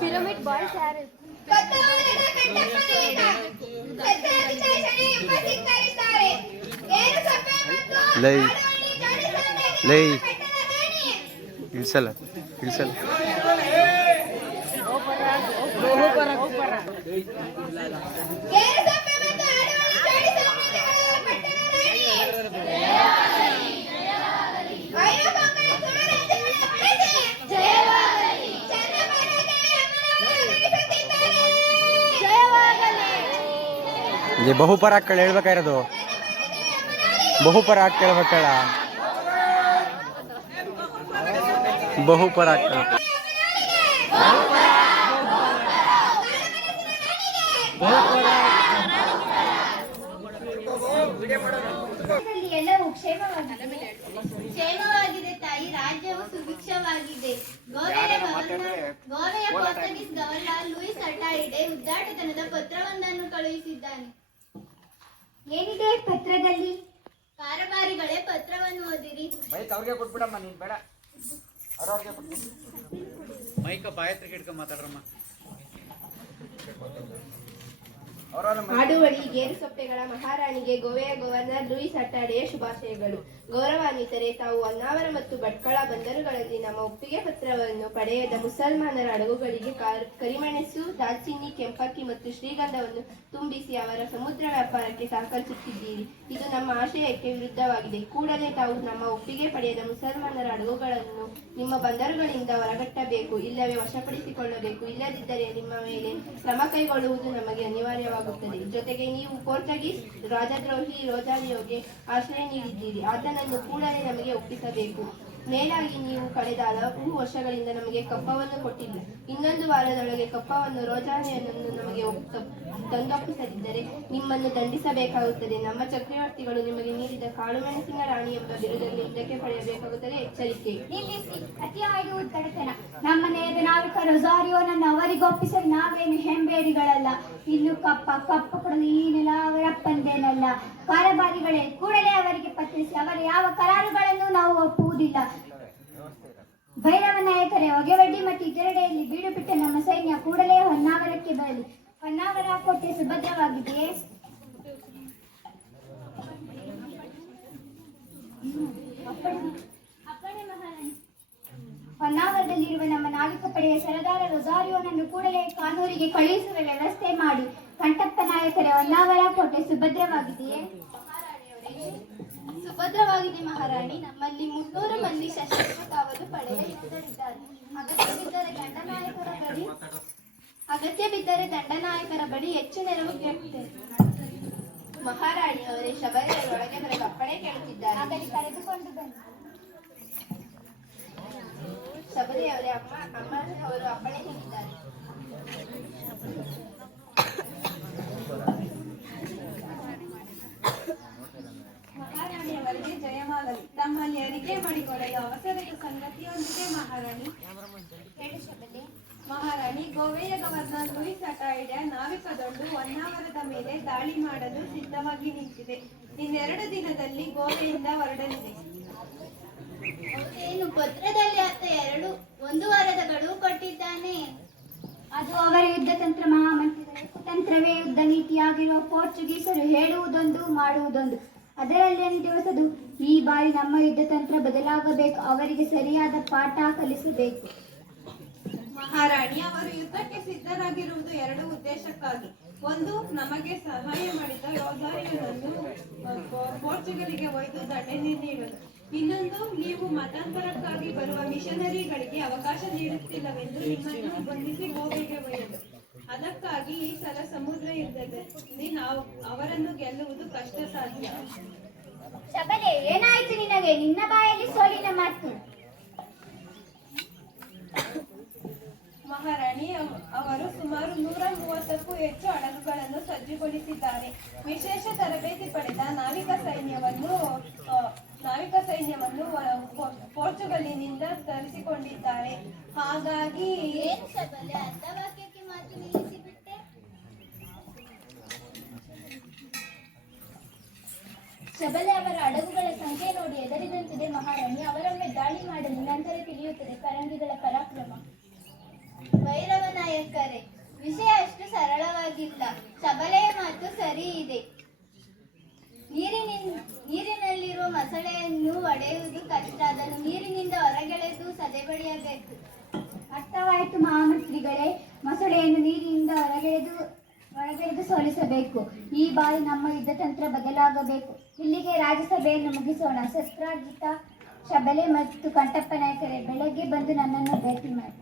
Pyramid boys ಯಾರು? ಲೈ ಲೈ ಇಳಿಸಲ್ಲ ಇಳಿಸಲ್ಲ. ಬಹುಪರ ಹಾಕ್ಕೊಳ್ಳಿ ಹೇಳ್ಬೇಕಾಗಿರೋದು. ಬಹುಪರ ಹಾಕಿ ಹೇಳ್ಬೇಕಲ್ಲ. ಬಹುಪರ ಹಾಕ್ಕೊಳ್ಳ. ಎಲ್ಲವೂ ಕ್ಷೇಮವಾಗಿದೆ ತಾಯಿ. ರಾಜ್ಯವು ಸುಭಿಕ್ಷವಾಗಿದೆ. ಗೋವೆಯ ಪೋರ್ಚುಗೀಸ್ ಗವರ್ನರ್ ಲೂಯಿಸ್ ಅಟಾಯಿಡೆ ಉದ್ದಾಟತನದ ಪತ್ರವೊಂದನ್ನು ಕಳುಹಿಸಿದ್ದಾನೆ. ಏನಿದೆ ಪತ್ರದಲ್ಲಿ? ಕಾರಬಾರಿಗಳೇ, ಪತ್ರವನ್ನು ಓದಿರಿ. ಮೈಕ್ ಅವ್ರಿಗೆ ಕೊಟ್ಬಿಡಮ್ಮ, ನೀನ್ ಬೇಡ. ಅವ್ರವ್ರಿಗೆ ಕೊಟ್ಬಿಡು. ಮೈಕ್ ಬಾಯತ್ರಿಗೆ ಇಟ್ಕೊಂಡ್ ಮಾತಾಡ್ರಮ್ಮ. ಆಡುವಳಿ ಗೇರುಸೊಪ್ಪೆಗಳ ಮಹಾರಾಣಿಗೆ ಗೋವೆಯ ಗವರ್ನರ್ ಲೂಯಿಸ್ ಅಟಾಡೆಯ ಶುಭಾಶಯಗಳು. ಗೌರವಾನ್ವಿತರೆ, ತಾವು ಹೊನ್ನಾವರ ಮತ್ತು ಭಟ್ಕಳ ಬಂದರುಗಳಲ್ಲಿ ನಮ್ಮ ಒಪ್ಪಿಗೆ ಪತ್ರವನ್ನು ಪಡೆಯದ ಮುಸಲ್ಮಾನರ ಹಡಗುಗಳಿಗೆ ಕರಿಮೆಣಸು, ದಾಲ್ಚಿನ್ನಿ, ಕೆಂಪಕ್ಕಿ ಮತ್ತು ಶ್ರೀಗಂಧವನ್ನು ತುಂಬಿಸಿ ಅವರ ಸಮುದ್ರ ವ್ಯಾಪಾರಕ್ಕೆ ಸಹಕರಿಸುತ್ತಿದ್ದೀರಿ. ಇದು ನಮ್ಮ ಆಶಯಕ್ಕೆ ವಿರುದ್ಧವಾಗಿದೆ. ಕೂಡಲೇ ತಾವು ನಮ್ಮ ಒಪ್ಪಿಗೆ ಪಡೆಯದ ಮುಸಲ್ಮಾನರ ಹಡಗುಗಳನ್ನು ನಿಮ್ಮ ಬಂದರುಗಳಿಂದ ಹೊರಗಟ್ಟಬೇಕು, ಇಲ್ಲವೇ ವಶಪಡಿಸಿಕೊಳ್ಳಬೇಕು. ಇಲ್ಲದಿದ್ದರೆ ನಿಮ್ಮ ಮೇಲೆ ಕ್ರಮ ಕೈಗೊಳ್ಳುವುದು ನಮಗೆ ಅನಿವಾರ್ಯವಾಗುತ್ತದೆ. ಜೊತೆಗೆ ನೀವು ಪೋರ್ಚುಗೀಸ್ ರಾಜದ್ರೋಹಿ ರೋಜಾರಿಯೋಗೆ ಆಶ್ರಯ ನೀಡಿದ್ದೀರಿ. ಆತನನ್ನು ಕೂಡಲೇ ನಮಗೆ ಒಪ್ಪಿಸಬೇಕು. ಮೇಲಾಗಿ ನೀವು ಕಳೆದ ಹಲವು ವರ್ಷಗಳಿಂದ ನಮಗೆ ಕಪ್ಪವನ್ನು ಕೊಟ್ಟಿಲ್ಲ. ಇನ್ನೊಂದು ವಾರದೊಳಗೆ ಕಪ್ಪವನ್ನು ರೋಜಾರಿಯನನ್ನು ನಮಗೆ ತಂದೊಪ್ಪಿಸದಿದ್ದರೆ ನಿಮ್ಮನ್ನು ದಂಡಿಸಬೇಕಾಗುತ್ತದೆ. ನಮ್ಮ ಚಕ್ರವರ್ತಿಗಳು ನಿಮಗೆ ನೀಡಿದ ಕಾಳುಮೆಣಸಿನ ರಾಣಿ ಎಂಬ ಬಿರುದನ್ನು ಹಿಂದಕ್ಕೆ ಪಡೆಯಬೇಕಾಗುತ್ತದೆ. ಎಚ್ಚರಿಕೆ. ನಿಲ್ಲಿಸಿ. ಅತಿಯಾಗಿ ಉತ್ತಡತನ. ನಮ್ಮ ನೇರ ನಾವಿಕ ರೊಜಾರಿಯೋನನ್ನು ಅವರಿಗೊಪ್ಪಿಸಲು ನಾವೇನು ಹೆಂಬೇರಿಗಳಲ್ಲ. ಇನ್ನು ಕಪ್ಪು ಕೊಡಲು ಈ ನೆಲ ಅವರಪ್ಪಂದೇನಲ್ಲ. ಕಾರಬಾರಿಗಳೇ, ಕೂಡಲೇ ಅವರಿಗೆ ಪತ್ರಿಸಿ. ಅವರ ಯಾವ ಕರಾರುಗಳನ್ನು ನಾವು ಒಪ್ಪುವುದಿಲ್ಲ. ಭೈರವ ನಾಯಕರೇ, ಹೊಗೆವಡ್ಡಿ ಮತ್ತು ಇತರೆಡೆಯಲ್ಲಿ ಬೀಡು ಬಿಟ್ಟ ನಮ್ಮ ಸೈನ್ಯ ಕೂಡಲೇ ಹೊನ್ನಾವರಕ್ಕೆ ಬರಲಿ. ಹೊನ್ನಾವರ ಕೋಟೆ ಸುಭದ್ರವಾಗಿದೆಯೇ? ಹೊನ್ನಾವರದಲ್ಲಿರುವ ನಮ್ಮ ನಾವಿಕ ಪಡೆಯ ಸರದಾರ ರೊಜಾರಿಯೋನನ್ನು ಕೂಡಲೇ ಕಾನೂರಿಗೆ ಕಳುಹಿಸುವ ವ್ಯವಸ್ಥೆ ಮಾಡಿ. ಕಂಠಪ್ಪ ನಾಯಕರೇ, ಹೊನ್ನಾವರ ಕೋಟೆ ಸುಭದ್ರವಾಗಿದೆಯೇ? ಸುಭದ್ರವಾಗಿದೆ ಮಹಾರಾಣಿ. ನಮ್ಮಲ್ಲಿ 300 ಮಂದಿ ಸಶಸ್ತ್ರ ಕಾವಲು ಪಡೆಯ ಯೋಧರಿದ್ದಾರೆ. ಅಗತ್ಯ ಬಿದ್ದರೆ ದಂಡನಾಯಕರ ಬಳಿ ಹೆಚ್ಚು ನೆರವು ಕೇಳುತ್ತೇವೆ. ಮಹಾರಾಣಿಯವರೇ, ಶಬರಿಯರು ಒಳಗೆ ಬರಲು ಅಪ್ಪಣೆ ಕೇಳುತ್ತಿದ್ದಾರೆ. ಆಗಲಿ, ಕರೆದುಕೊಂಡು ಬನ್ನಿ. ಶಬರಿಯವರೇ, ಅಮ್ಮನವರು ಅಪ್ಪಣೆ ನೀಡಿದ್ದಾರೆ. ಮಹಾರಾಣಿಯವರಿಗೆ ಜಯವಾಗಲಿ. ತಮ್ಮಲ್ಲಿ ಅರಿಕೆ ಮಾಡಿಕೊಳ್ಳಲು ಅವಸರದ ಸಂಗತಿಯೊಂದಿದೆ ಮಹಾರಾಣಿ. ಮಹಾರಾಣಿ, ಗೋವೆಯ ಗವರ್ನರ್ ಲೂಯಿಸ್ ಅಟಾಯಿಡೆ ನಾವಿಕದೊಂದು ಹೊನ್ನಾವರದ ಮೇಲೆ ದಾಳಿ ಮಾಡಲು ಸಿದ್ಧವಾಗಿ ನಿಂತಿದೆ. ಇನ್ನೆರಡು ದಿನದಲ್ಲಿ ಗೋವೆಯಿಂದ ಹೊರಡಲಿದೆ. ಏನು ಪತ್ರದಲ್ಲಿ ಆತ ಒಂದು ವಾರದ ಗಡುವು ಕೊಟ್ಟಿದ್ದಾನೆ. ಅದು ಅವರ ಯುದ್ಧ ತಂತ್ರ ಮಹಾಮಂತ್ರಿಗಳ ತಂತ್ರವೇ. ಯುದ್ಧ ನೀತಿಯಾಗಿರುವ ಪೋರ್ಚುಗೀಸರು ಹೇಳುವುದೊಂದು ಮಾಡುವುದೊಂದು. ಅದರಲ್ಲಿ ಏನಿದೆ ಹೊಸದು? ಈ ಬಾರಿ ನಮ್ಮ ಯುದ್ಧ ತಂತ್ರ ಬದಲಾಗಬೇಕು. ಅವರಿಗೆ ಸರಿಯಾದ ಪಾಠ ಕಲಿಸಬೇಕು. ಮಹಾರಾಣಿ, ಅವರು ಯುದ್ಧಕ್ಕೆ ಸಿದ್ಧರಾಗಿರುವುದು ಎರಡು ಉದ್ದೇಶಕ್ಕಾಗಿ. ಒಂದು, ನಮಗೆ ಸಹಾಯ ಮಾಡಿದ ರೊಜಾರಿಯೋನನ್ನು ಪೋರ್ಚುಗಲಿಗೆ ಒಯ್ದು ದಂಡನೆ ನೀಡಲು. ಇನ್ನೊಂದು, ನೀವು ಮತಾಂತರಕ್ಕಾಗಿ ಬರುವ ಮಿಷನರಿಗಳಿಗೆ ಅವಕಾಶ ನೀಡುತ್ತಿಲ್ಲವೆಂದು ನಿಮ್ಮನ್ನು ಬಂಧಿಸಿ ಗೋವೆಗೆ ಒಯ್ಯಲು. ಅದಕ್ಕಾಗಿ ಈ ಸಲ ಸಮುದ್ರ ಯುದ್ಧದಲ್ಲಿ ನಾವು ಅವರನ್ನು ಗೆಲ್ಲುವುದು ಕಷ್ಟ ಸಾಧ್ಯ. ಶಬಲೆ, ಏನಾಯ್ತು ನಿನಗೆ? ನಿನ್ನ ಬಾಯಲ್ಲಿ ಸೋಲಿನ ಮಾತು. ಮಹಾರಾಣಿ, ಅವರು ಸುಮಾರು 130ಕ್ಕೂ ಹೆಚ್ಚು ಹಡಗುಗಳನ್ನು ಸಜ್ಜುಗೊಳಿಸಿದ್ದಾರೆ. ವಿಶೇಷ ತರಬೇತಿ ಪಡೆದ ನಾವಿಕ ಸೈನ್ಯವನ್ನು ಪೋರ್ಚುಗಲಿನಿಂದ ತರಿಸಿಕೊಂಡಿದ್ದಾರೆ. ಹಾಗಾಗಿ ಶಬಲೆ, ಅರ್ಧವಾಕ್ಯಕ್ಕೆ ಮಾತು ನಿಲ್ಲಿಸಿಬಿಟ್ಟೆ. ಶಬಲೆ, ಅವರ ಹಡಗುಗಳ ಸಂಖ್ಯೆ ನೋಡಿ ಹೆದರಿದಂತಿದೆ ಮಹಾರಾಣಿ. ಅವರೊಮ್ಮೆ ದಾಳಿ ಮಾಡಲಿ, ನಂತರ ತಿಳಿಯುತ್ತದೆ ಫರಂಗಿಗಳ ಪರಾಕ್ರಮ. ಭೈರವ ನಾಯಕರೇ, ವಿಷಯ ಅಷ್ಟು ಸರಳವಾಗಿಲ್ಲ. ಶಬಲೆಯ ಮಾತು ಸರಿ ಇದೆ. ನೀರಿನಲ್ಲಿರುವ ಮೊಸಳೆಯನ್ನು ಒಡೆಯುವುದು ಕಷ್ಟ. ಅದನ್ನು ನೀರಿನಿಂದ ಹೊರಗೆಳೆದು ಸದೆಬಡಿಯಬೇಕು. ಅರ್ಥವಾಯಿತು ಮಹಾಮಂತ್ರಿಗಳೇ. ಮೊಸಳೆಯನ್ನು ನೀರಿನಿಂದ ಹೊರಗೆಳೆದು ಸೋಲಿಸಬೇಕು. ಈ ಬಾರಿ ನಮ್ಮ ಯುದ್ಧ ತಂತ್ರ ಬದಲಾಗಬೇಕು. ಇಲ್ಲಿಗೆ ರಾಜ್ಯಸಭೆಯನ್ನು ಮುಗಿಸೋಣ. ಶಸ್ತ್ರಾಜಿತ ಶಬಲೆ ಮತ್ತು ಕಂಠಪ್ಪ ನಾಯಕರೇ, ಬೆಳಗ್ಗೆ ಬಂದು ನನ್ನನ್ನು ಭೇಟಿ ಮಾಡಿ.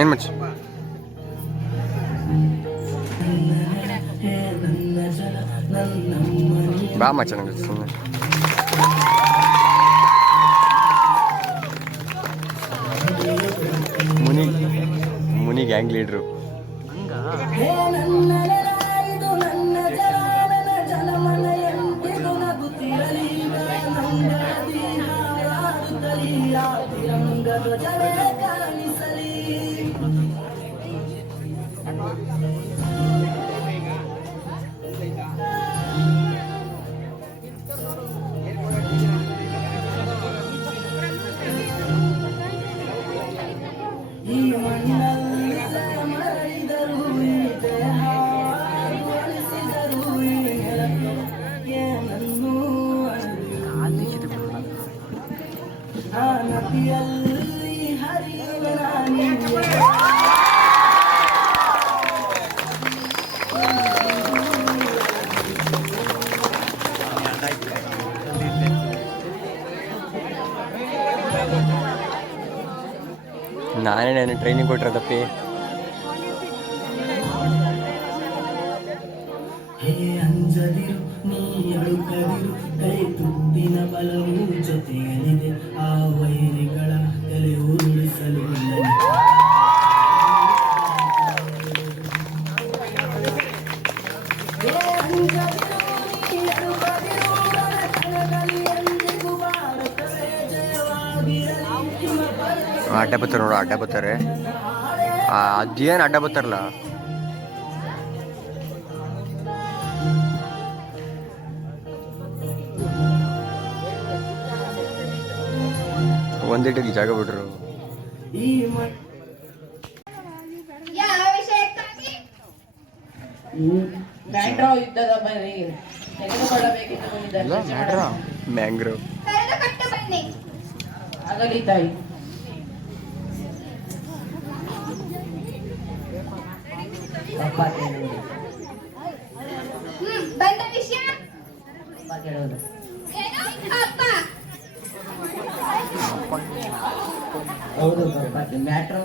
ಏನು ಮಚ್ಚ ಬಾ ಮಚ್ಚ ನನಗೆ ಸುಮ್ಮನೆ ಮುನಿ ಗ್ಯಾಂಗ್ ಲೀಡ್ರು ನಾನೇನು ಟ್ರೈನಿಂಗ್ ಕೊಟ್ಟಿರೋದಪ್ಪಿ. ಹೇ ಅಂಜದಿರು ನೀ ಅಳುಕದಿರು ಕೈ ತುತ್ತಿನ ಬಲವು ಜೊತೆಯಲ್ಲಿದೆ ಆ ವೈರಿಗಳ ತಲೆ ಉರುಳಿಸಲು ಅಡ್ಡ ಬರ್ತಾರೆ ನೋಡು, ಅಡ್ಡ ಬರ್ತಾರೆ. ಅದೇನು ಅಡ್ಡ ಬರ್ತಾರಲ್ಲ. ಒಂದಿಟ್ಟಿಗೆ ಜಾಗ ಬಿಟ್ರು. ಯಾವ ವಿಷಯಕ್ಕಾಗಿ? ಮ್ಯಾಟ್ರೋ ಯುದ್ಧದ ಬಗ್ಗೆ ತೆಗೆದುಕೊಳ್ಳಬೇಕೆಂದು ಬಂದಿದ್ದಾರೆ. ಮ್ಯಾಂಗ್ರೋವ್ ಕರೆದು ಕಟ್ಟು ಬನ್ನಿ. ಆಗಲಿ ತಾಯಿ. ಬಂದ ವಿಷಯ ಹೇಳೋದು ಏನು? ಅಪ್ಪ ಹೌದು ಪಪ್ಪಾತಿ. ಮ್ಯಾಟ್ರೋ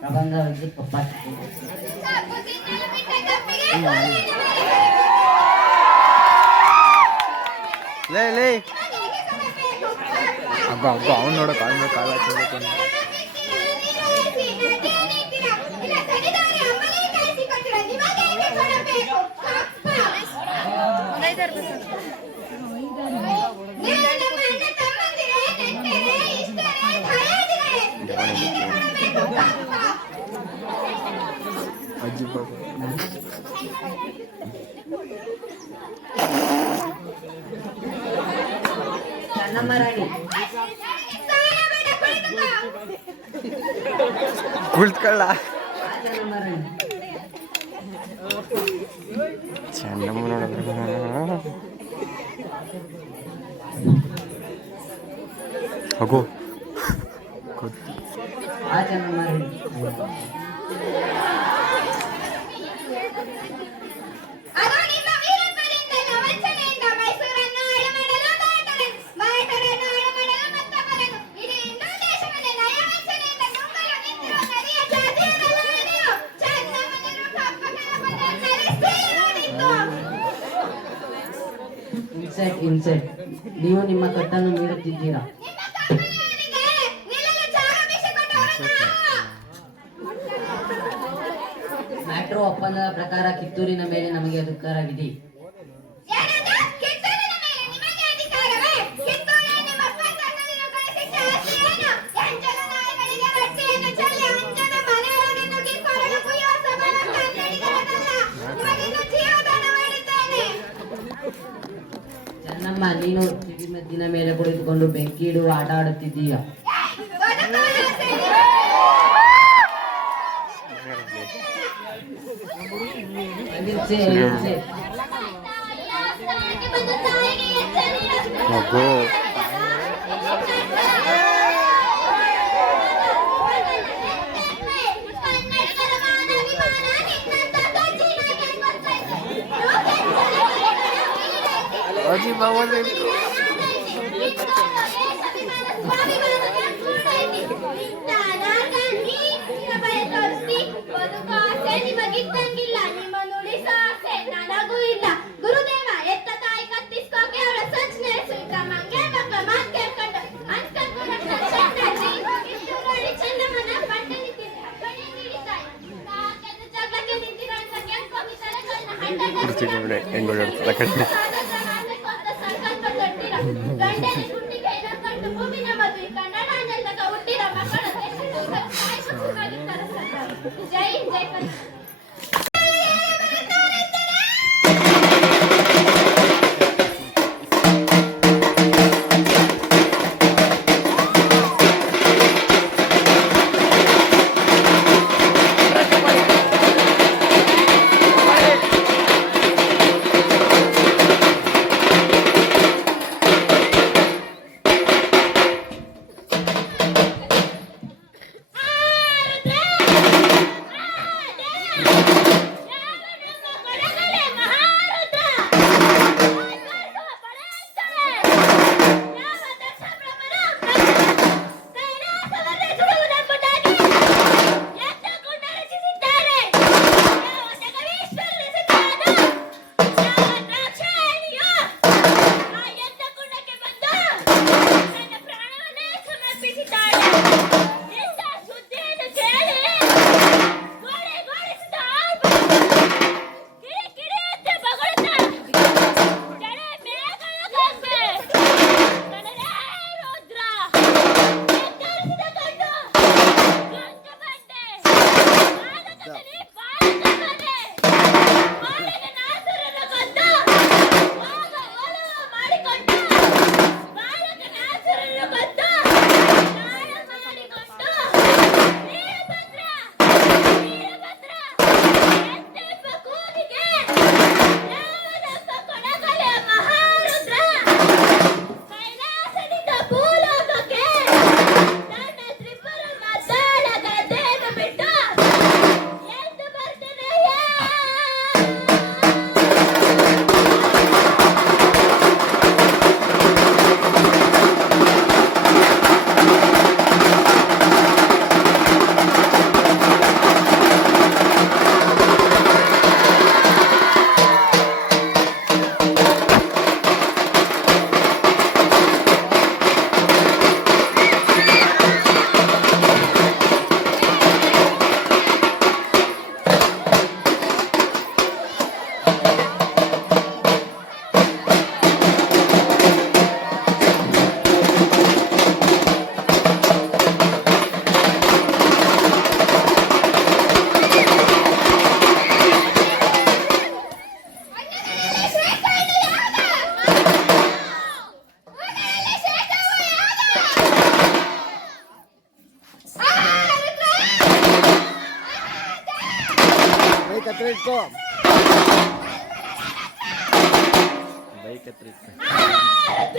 ಪ್ರಬಂಧ ಪಪ್ಪಾತಿ. ಕಪ್ಪು ತಿನ್ನಲು ಬಿಟ್ಟ ಕಪ್ಪಿಗೆ ಕೊಡುವಿನ ಮೇಲೆ ಲೇ ಲೇ ಮಗನಿಗೆ ಕೊಡಬೇಕು. ಅಬ್ಬ ಅಬ್ಬ ಅವ್ನು ನೋಡೋ ಕಾಲು ಕಾಲು ಹಾಕಿ ಅಜ್ಜಿ ಬಾಬು ಚೆನ್ನಮ್ಮ ರಾಣಿ ಕುಳಿತುಕೊಳ್ಳ. ಚೆನ್ನಮ್ಮ ರಾಣಿ ಚೆನ್ನಮ್ಮ ನೋಡಿದ್ರೆ ಹೋಗು. ಆ ಚೆನ್ನಮ್ಮ ರಾಣಿ ಅದು ನಿಮ್ಮ ವೀರತ್ವದಿಂದಲ್ಲ, ವಂಚನೆಯಿಂದ ಮೈಸೂರನ್ನು ಹಾಳು ಮಾಡಲು ಮರಾಠರನ್ನು ಹಾಳು ಮಾಡಲು ಮತ್ತೊಬ್ಬರನ್ನು ಇಡೀ ಹಿಂದೂ ದೇಶವನ್ನು ನಯವಂಚನೆಯಿಂದ ನುಂಗಲು ನಿಂತಿರುವ ನರಿಯ ಜಾತಿಯವರಲ್ಲ ನೀವು. ಚೆನ್ನಮ್ಮನನ್ನು ಕಪ್ಪಕಲಪದಲ್ಲಿ ಸೀಳುವುದಿತ್ತು. ಇನ್ಸೆಟ್ ನೀವು ನಿಮ್ಮ ಕಟ್ಟನ್ನು ಮೀರುತ್ತಿದ್ದೀರಾ. ನಿಮ್ಮ ಕಂಪನಿಯವರಿಗೆ ನಿಲ್ಲಲು ಜಾಗ ಬಿಸಿಕೊಟ್ಟವರು ನಾವು. ಮ್ಯಾಟ್ರೋ ಒಪ್ಪಂದದ ಪ್ರಕಾರ ಕಿತ್ತೂರಿನ ಮೇಲೆ ನಮಗೆ ಅಧಿಕಾರವಿದೆ. ಏನಂದ? ಕಿತ್ತೂರಿನ ಮೇಲೆ ನಿಮಗೆ ಅಧಿಕಾರವೇ? ಕಿತ್ತೂರೇ ನಿಮ್ಮ ಸ್ವಂತವನ್ನು ಗಳಿಸಿಟ್ಟ ಆಸ್ತಿಯೇನು? ಎಂಜಲು ನಾಯಿಗಳಿಗೆ ರೊಟ್ಟಿಯನ್ನು ಚೆಲ್ಲಿ ಅಂಜನ ಮನೆಯೊಳಗೆ ನುಗ್ಗಿ ಕೊರಳು ಕುಯ್ಯುವ ಸಬಲ ಕನ್ನಡಿಗರನ್ನಲ್ಲ. ನಿಮಗಿನ್ನು ಜೀವದಾನ ಮಾಡಿದ್ದೇನೆ. ಚೆನ್ನಮ್ಮ, ನೀನು ಸಿಡಿಮದ್ದಿನ ಮೇಲೆ ಕುಳಿತುಕೊಂಡು ಬೆಂಕಿ ಇಡುವ ಆಟ ಆಡುತ್ತಿದ್ದೀಯ. ಬದುಕುವ ಆಸೆ ಅಹಿಂಸೆ. ತಾಯಿಗೆ ಬಂದು ತಾಯಿಗೆ ಎಚ್ಚರಿಕೆ. ಹೋಗು. ಕನ್ನಡಿಗರ ಮಾನವಿಮಾನ ನಿನ್ನಂತ ಕಚ್ಚಿನಾಗೆ ಗೊತ್ತೈತೆ. ಅಜ್ಜಿ ಬಾಬು ನಿಮಗಿದ್ದಂಗಿಲ್ಲ, ನಿಮ್ಮ ನುಡಿಸೋ ಆಸೆ ನನಗೂ ಇಲ್ಲ. ಗುರುದೇವ ಎತ್ತ ತಾಯಿ ಕತ್ತಿಸ್ಕೋಕೆ ಅವರ ಸಂಚ್ ನಡೆಸುತ್ತ ಮಂಗೆ ಮಕ್ಕಳ ಮಾತು ಕೇಳ್ಕೊಂಡು ಅನ್ಕೊಂಡು ಚೆನ್ನಮ್ಮನ ಬಟ್ಟೆ ನಿಂತಿದೆ ಕಣಿ ನೀಡಿದ್ದಾಯಿ. ಕಾಕೆಂದು ಜಗಳಕ್ಕೆ ನಿಂತಿರೋ ಅಂತ ಕೇಳ್ಕೊಂಡು ತಲೆಗಳನ್ನ ಹಂಡ ಹೆಂಗ್ ಓಡಾಡ್ತಲ್ಲ ಕಡೆ. ಗಂಡನ ಗುಂಡಿಗೆ ಇಡಕೊಂಡು ಭೂಮಿನ ಮದುವೆ ಕನ್ನಡ ಅನ್ನಲ್ದಾಗ ಹುಟ್ಟಿದ ಮಕ್ಕಳ ಜೈ ಜೈ ಕನ್ನಡ. ಬೈಕ್ ಹತ್ರ ಇಟ್ಕೋ ಬೈಕ್ ಹತ್ರ ಇಟ್ಕೋ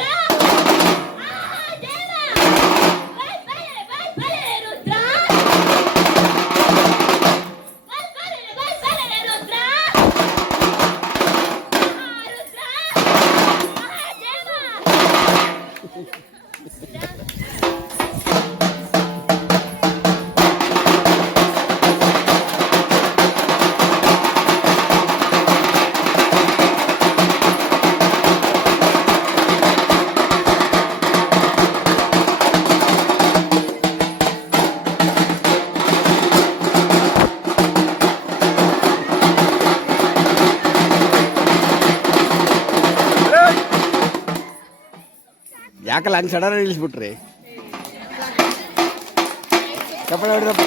ಯಾಕಲ್ಲ ಹಂಗೆ ಸಡನ್ ನಿಲ್ಲಿಸ್ಬಿಟ್ರಿ ಚಪ್ಪಳ ಹೊಡೆದಪ್ಪ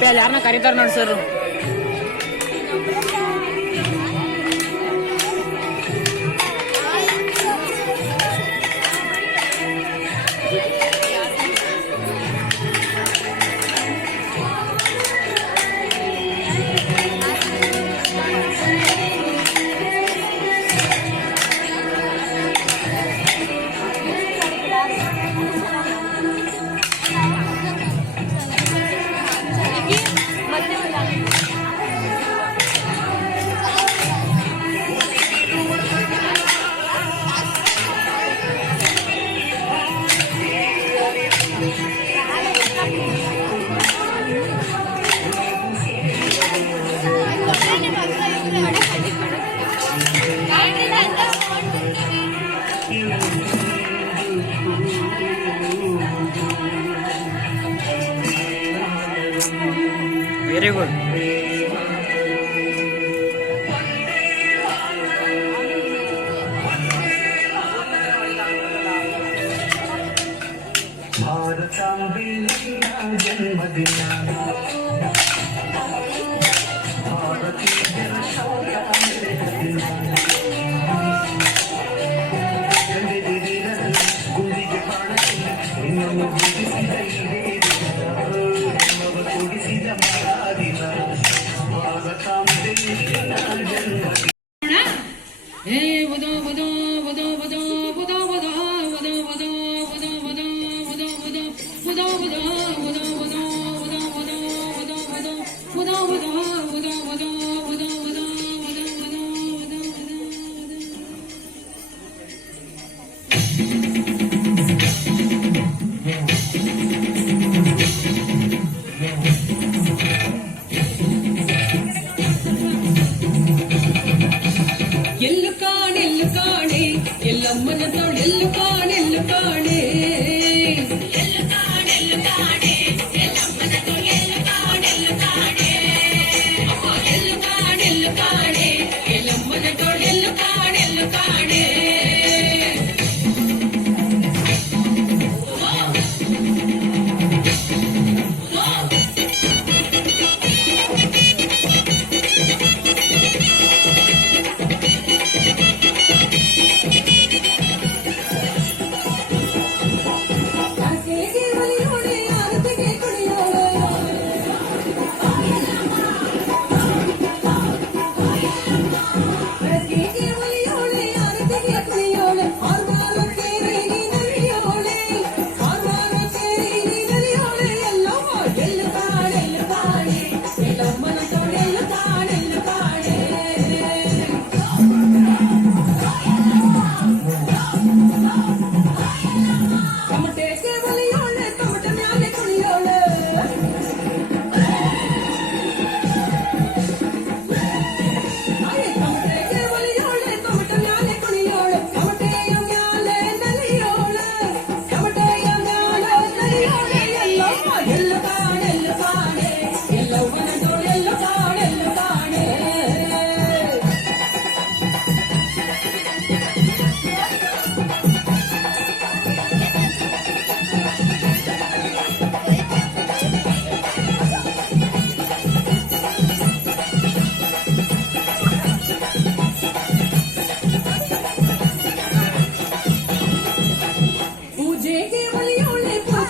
ಅಲ್ಲಿ ಯಾರನ್ನ ಕರೀತಾರ ನೋಡಿ ಸರ್. Very good. ಎಲ್ಲು ಕಾಣೆ ಎಲ್ಲಮ್ಮನ ಎಲ್ಲು ಕಾಣೆ ಎಲ್ಲಮ್ಮನ ಎಲ್ಲು ಕಾಣೆ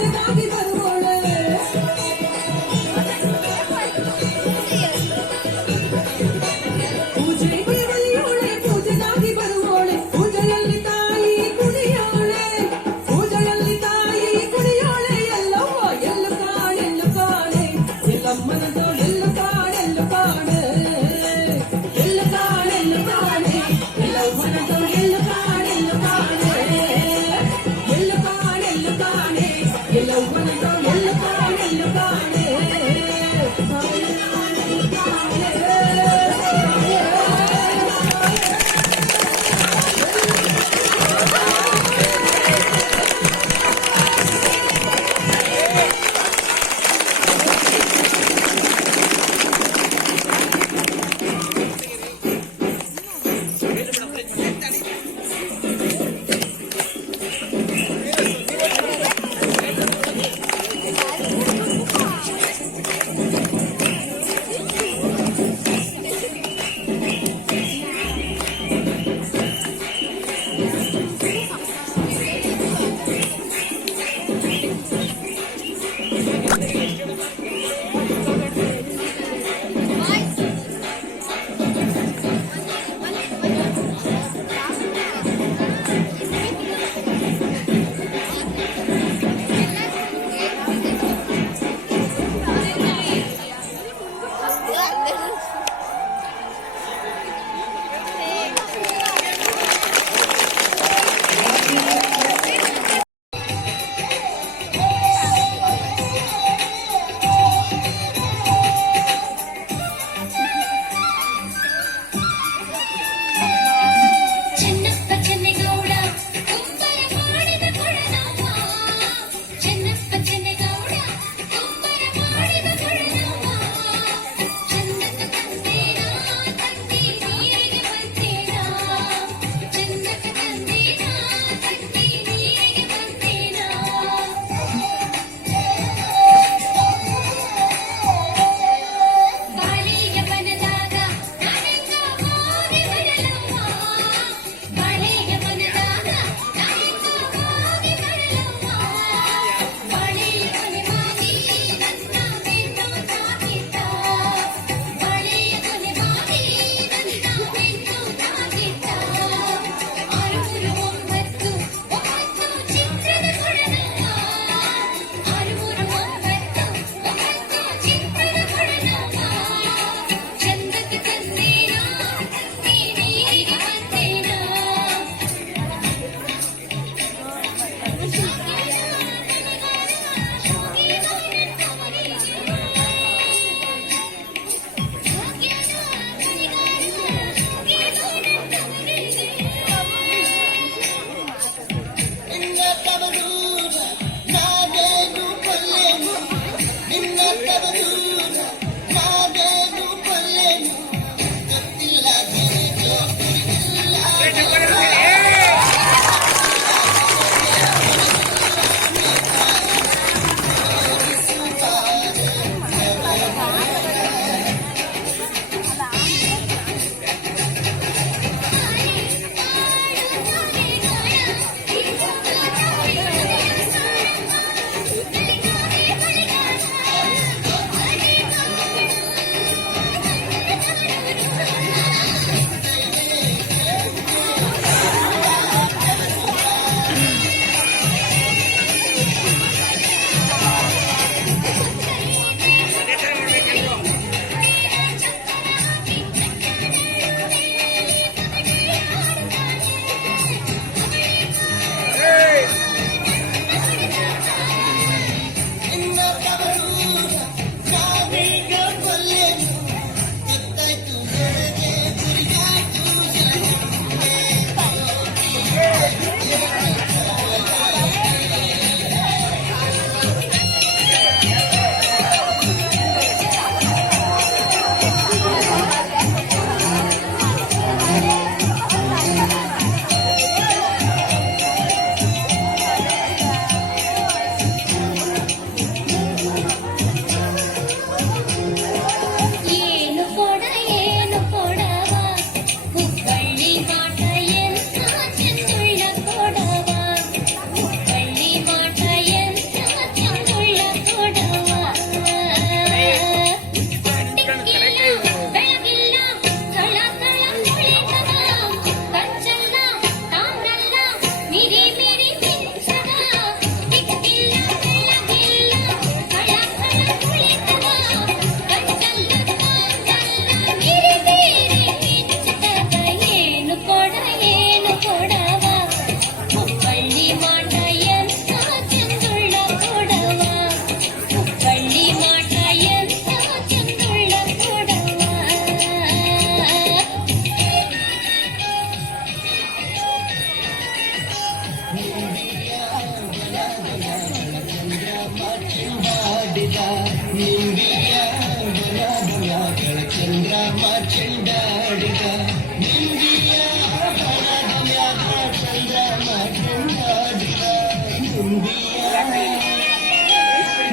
ಪೂಜೆಗಾಗಿ ಬರುವೋಳೆ ಪೂಜೆಗೆ ಒಲಿಯೋಳೆ ಪೂಜೆಗಾಗಿ ಬರುವೋಳೆ ಪೂಜೆಯಲ್ಲಿ ತಾಯಿ ಕುಣಿಯೋಳೆ ಪೂಜೆಯಲ್ಲಿ ತಾಯಿ ಕುಣಿಯೋಳೆ ಎಲ್ಲವ್ವ ಎಲ್ಲು ಕಾಣೆ ಎಲ್ಲಮ್ಮನದು ಎಲ್ಲು ಕಾಣೆ ಎಲ್ಲು ಕಾಣೆ ಎಲ್ಲಮ್ಮನದು ಎಲ್ಲು ಕಾಣೆ ಎಲ್ಲು ಕಾಣೆ ಎಲ್ಲಮ್ಮನ ಚೆಂಡಾಡಿದ ನಿಂಬಿಯ ಬಲ ಬಲಗಳ ಚಂದ್ರಮ ಚೆಂಡಾಡಿದ ನಿಂಬಿಯ ಬಲ ಚಂದ್ರಮ ಚೆಂಡಾಡಿದ ನಿಂಬಿಯ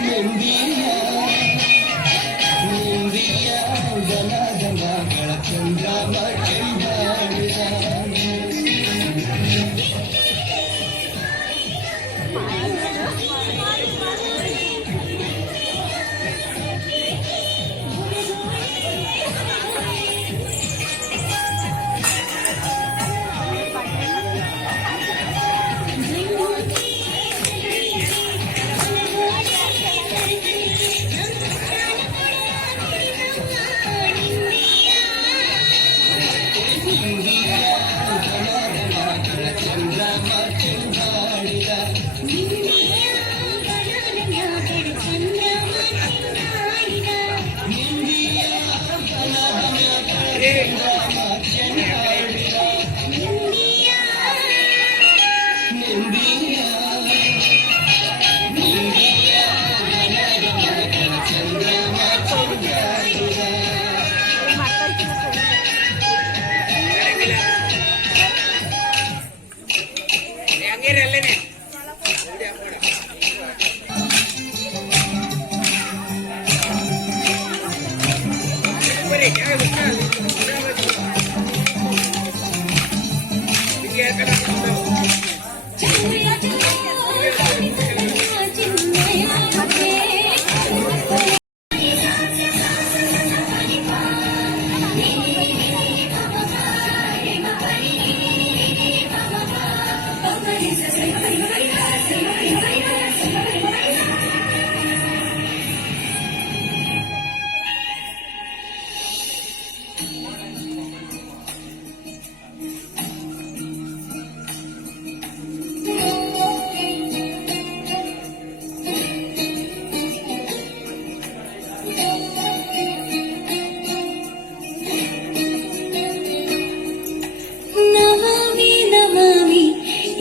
ನಿಂಬಿಯ ನಿಂಬಿಯ ಬಲ ಬಲಗಳ ಚಂದ್ರಮ ಚೆಂಡಾಡಿದ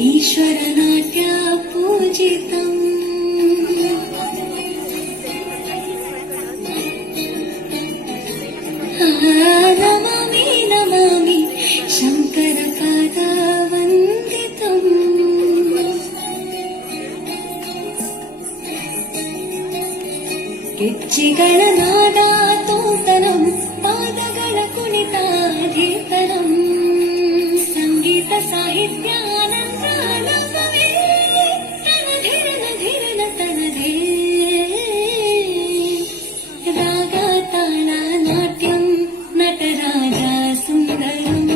ईश्वरनाट्य पूजितम् नमामि नमामि शङ्करपादवन्दितम् ಗೆಜ್ಜೆಗಳ ನಾದ ತೋಂತನಂ ಪಾದಗಳ ಕುಣಿತಾಧೀತನಂ ಸಂಗೀತ ಸಾಹಿತ್ಯ ಆನಂದ ನಮವೇ ತನಧಿರನ ಧಿರನ ತನದೇ ರಾಗ ತಾಳ ನಾಟ್ಯಂ ನಟರಾಜ ಸುಂದರಂ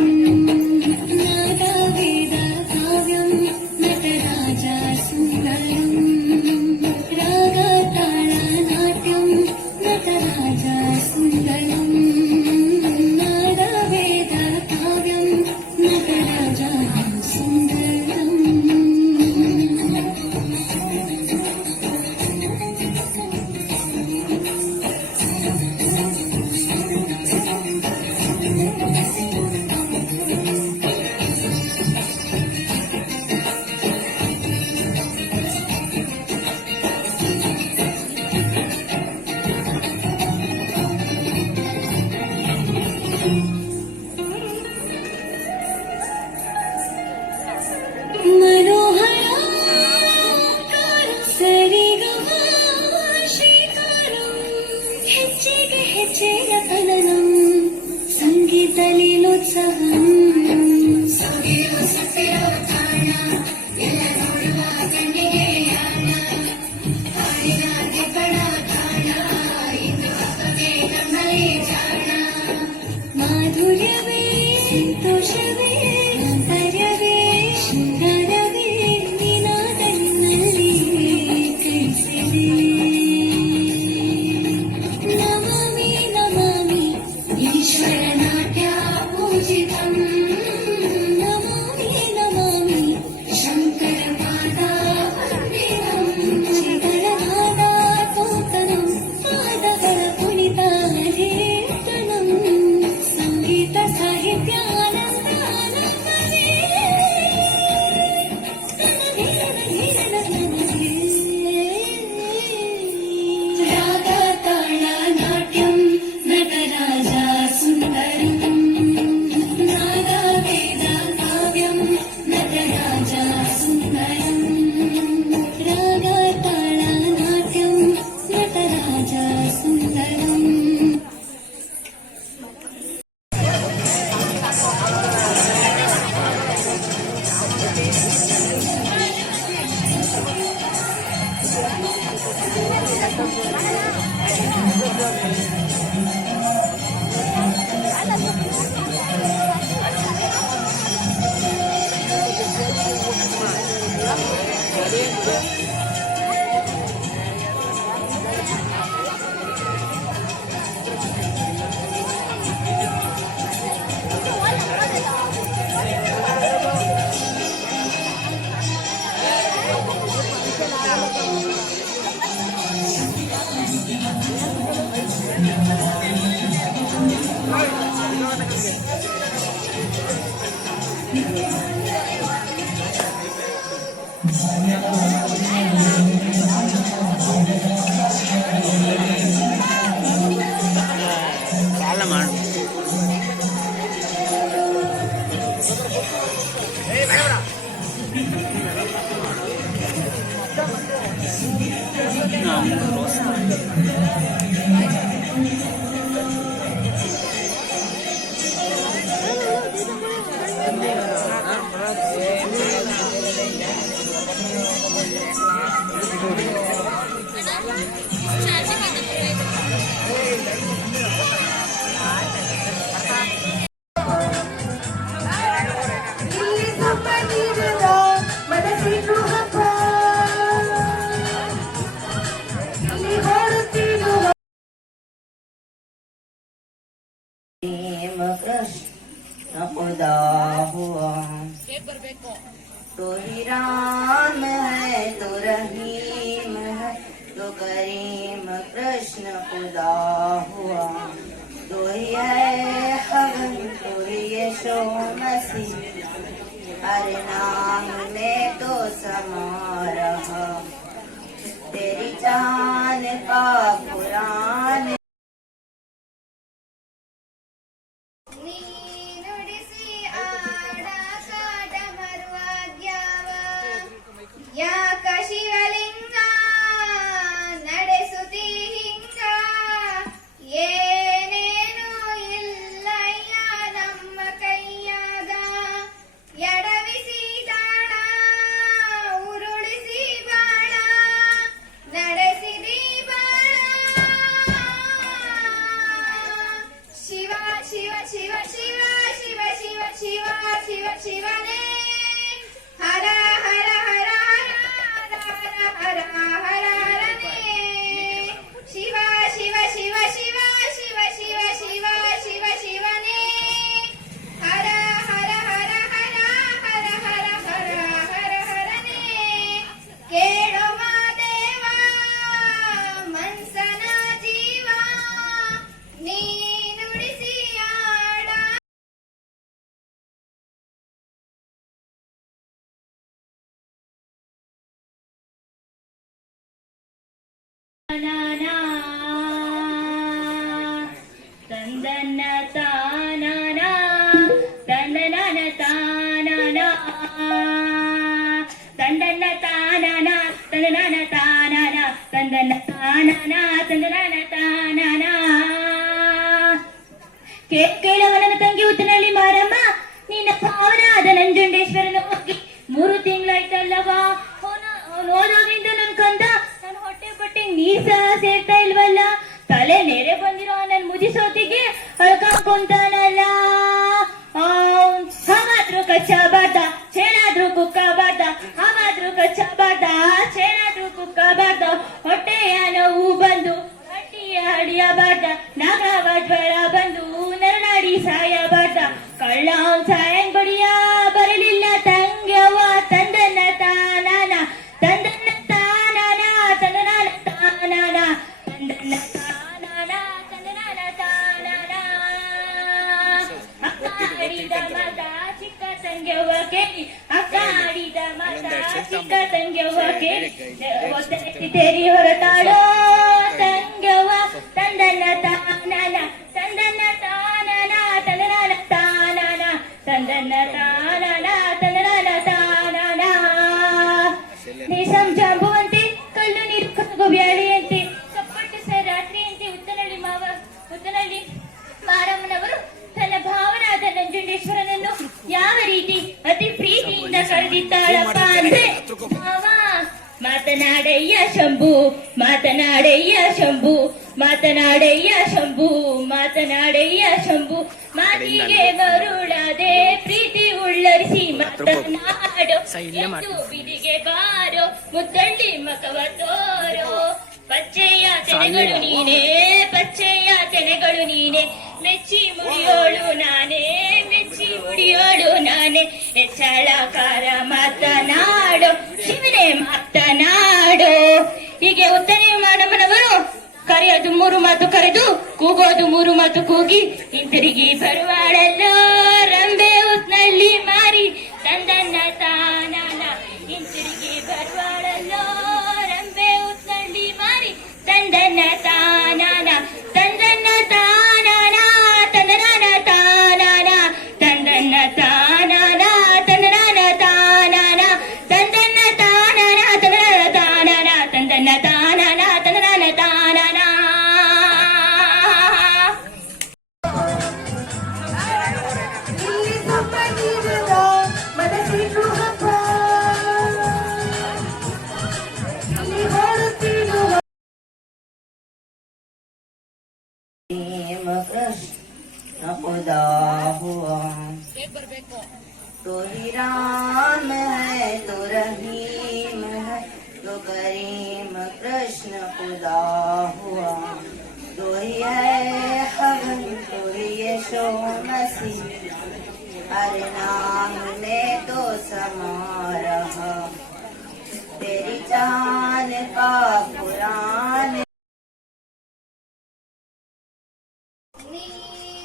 ನಾದ ವೇದ ಕಾವ್ಯಂ ನಟರಾಜ ಸುಂದರಂ ರಾಗ ತಾಳ ನಾಟ್ಯಂ ನಟರಾಜ ಸುಂದರಂ कृष्ण खुदा हुआ तो ही राम है तो रहीम है तो करीम कृष्ण खुदा हुआ तो ही है हवन तो ही यशो मसीह हर नाम में तो समा रहा तेरी जान का कुरान ನುಡಿಸಿ ಆಡಾಕ ಡಮರುವಾದ್ಯಾವ ಯಾಕ ಶಿವಲಿಂಗ ನಡೆಸುತ್ತಿ ಹಿಂಗ ಏನೇನು ಇಲ್ಲಯ್ಯ ನಮ್ಮ ಕೈಯಾಗ ಎಡವಿಸಿ ದಾಳ ಉರುಳಿಸಿ ಬಾಳ ನಡೆಸಿದಿ ಬಾಳ ಶಿವ ಶಿವ ಶಿವ ಶಿವ ಶಿವ ಶಿವ ಶಿವ ಶಿವ ಶಿವನೇ ಹರ ಹರ ಹರ ಹರ ಹರ ಹರ ಹರ ಹರನೇ ಶಿವ ಶಿವ ಶಿವ ಶಿವ ಶಿವ ಶಿವ ಶಿವ ಶಿವ ಶಿವನೇ ಹರ ಹರ ಹರ ಹರ ಹರ ಹರ ಹರ ಹರ ಹರನೇ ಕೇಳೋ ಮಾದೇವ ಮನ್ಸನ ಜೀವ ನೀ ನುಡಿಸಿ ಆಡ ತಂದನ್ನ ತಾನನ ತಂದನನ ತಾನನ ತಂದನ್ನ ತಾನನ ತಂದನನ ತಾನನ ತಂದನ್ನ ತಾನನ ತಂದನನ ತಾನನ ಕೇಳವನ ತಂಗಿ ಉತ್ತನಳ್ಳಿ ಮಾರಮ್ಮ ನಿನ್ನ ಭಾವನಾದ ನಂಜುಂಡೇಶ್ವರನ ಹೋಗಿ 3 ತಿಂಗಳಾಯ್ತಲ್ಲವಾ ಹೋದಾಗ್ಲಿಂದ ನನ್ ಕಂದ ನನ್ನ ಹೊಟ್ಟೆ ಬಟ್ಟೆ ನೀರ್ ಸಹ ಸೇರ್ತಾ ಇಲ್ವಲ್ಲ ತಲೆ ನೆರೆ ಬಂದಿರೋ ನನ್ ಮುದಿಸೋತಿಗೆ ಅಳ್ಕೊಂತಾನಲ್ಲ ಹಾಗಾದ್ರೂ ಕಚ್ಚಬಾರ್ದ ಚೇನಾದ್ರೂ ಕುಕ್ಕಬಾರ್ದ ಹಾಗಾದ್ರೂ ಕಚ್ಚಬಾರ್ದ ಚೇನಾದ್ರೂ ಕುಕ್ಕಬಾರ್ದ ಹೊಟ್ಟೆಯ ನೋವು ಬಂದು ಹಟ್ಟಿಯ ಹಡಿಯಬಾರ್ದ ನಾಗವ ಜ್ವರ ಬಂದು ನರನಾಡಿ ಸಾಯಬಾರ್ದ ಕಳ್ಳ ಸಾಯಂಗ್ ಬಡಿಯ ಬರಲಿಲ್ಲ ತಂಗ್ಯವ ತಂದನ್ನ ತಾನನ ತಂದನ್ನ ತಾನನ ತಂದನ ತಾನನ ತಂದನ್ನ ತಾನನ ತಂದನ ತಾನನ ಅಕ್ಕ ಆಡಿದ ಮಗ ಚಿಕ್ಕ ತಂಗ್ಯವ ಕೇಳಿ ಅಕ್ಕ ಆಡಿದ ಮಗ ಚಿಕ್ಕ ತಂಗ್ಯವ ಕೇಳಿ ತೆರಿ ಹೊರತಾಳೋ ತಂಗ್ಯವ ತಂದನ್ನ ತಾನನ ತಂದನ್ನ ತಾನನ ತಂದನ ತಾನನ ತಂದನ್ನ ತಾನನ ತಂದನ ತಾನನ ನಿಸಂ ಜಾಂಬುವಂತೆ ಕಲ್ಲು ನೀರು ಕರಗು ಬ್ಯಾಳಿಯಂತೆ ಕಪ್ಪಟ್ಟು ರಾತ್ರಿಯಂತೆ ಉತ್ತನಳ್ಳಿ ಮಾರಮ್ಮನವರು ತನ್ನ ಭಾವನಾದ ನಂಜುಂಡೇಶ್ವರನನ್ನು ಯಾವ ರೀತಿ ಅತಿ ಪ್ರೀತಿಯಿಂದ ಕರೆದಿದ್ದಾಳಪ್ಪ ಅಂದ್ರೆ ಮಾವ ಮಾತನಾಡಯ್ಯ ಶಂಭು ಶಂಭು ಮಾತನಾಡಯ್ಯ ಶಂಭು ಮಾತನಾಡಯ್ಯ ಶಂಭು ಮಾತನಾಡಯ್ಯ ಶಂಭು ಮಾತಿಗೆ ಮರುಳಾದೆ ಪ್ರೀತಿ ಉಳ್ಳರಿಸಿ ಮಾತನಾಡೋ ಎಂದು ಬಿದಿಗೆ ಬಾರೋ ಮುದ್ದಳ್ಳಿ ಮಕವ ತೋರೋ ಪಚ್ಚೆಯ ತೆನೆಗಳು ನೀನೇ ಪಚ್ಚೆಯ ತೆನೆಗಳು ನೀನೆ ಮೆಚ್ಚಿ ಮುಡಿಯೋಳು ನಾನೇ ಮೆಚ್ಚಿ ಮುಡಿಯೋಳು ನಾನೇ ಹೆಚ್ಚಳಕಾರ ಮಾತನಾಡೋ ಶಿವನೇ ಮಾತನಾಡೋ ಹೀಗೆ ಉತ್ತನೇ ಮಾನವನವರು ಕರೆಯೋದು 3 ಮಾತು ಕರೆದು ಕೂಗೋದು 3 ಮಾತು ಕೂಗಿ ಹಿಂತಿರುಗಿ ಬರುವಾಳಲ್ಲೋ ರಂಬೆ ಉತ್ನಲ್ಲಿ ಮಾರಿ ತಂದನ್ನ ತಾನನ ಹಿಂತಿರುಗಿ ಬರುವಾಳಲ್ಲೋ ರಂಬೆ ಉತ್ನಲ್ಲಿ ಮಾರಿ ತಂದನ್ನ ತಾನನ ತಂದನ್ನ ತಾನನ ತಂದನ ತಾನನ ತಂದನ್ನ ತಾನನ ತಂದನ ತಾನನ ತಂದನ್ನ ತಾನನ ತಂದನ ತಾನನ ತಂದನ್ನ ತಾನನ ತಂದನ ತಾನನ कृष्ण खुदा हुआ तो ही राम है तो रहीम है तो करीम कृष्ण खुदा हुआ तो ही है हवन तो ही यशो मसीह हर नाम में तो समा रहा तेरी जान का पुराण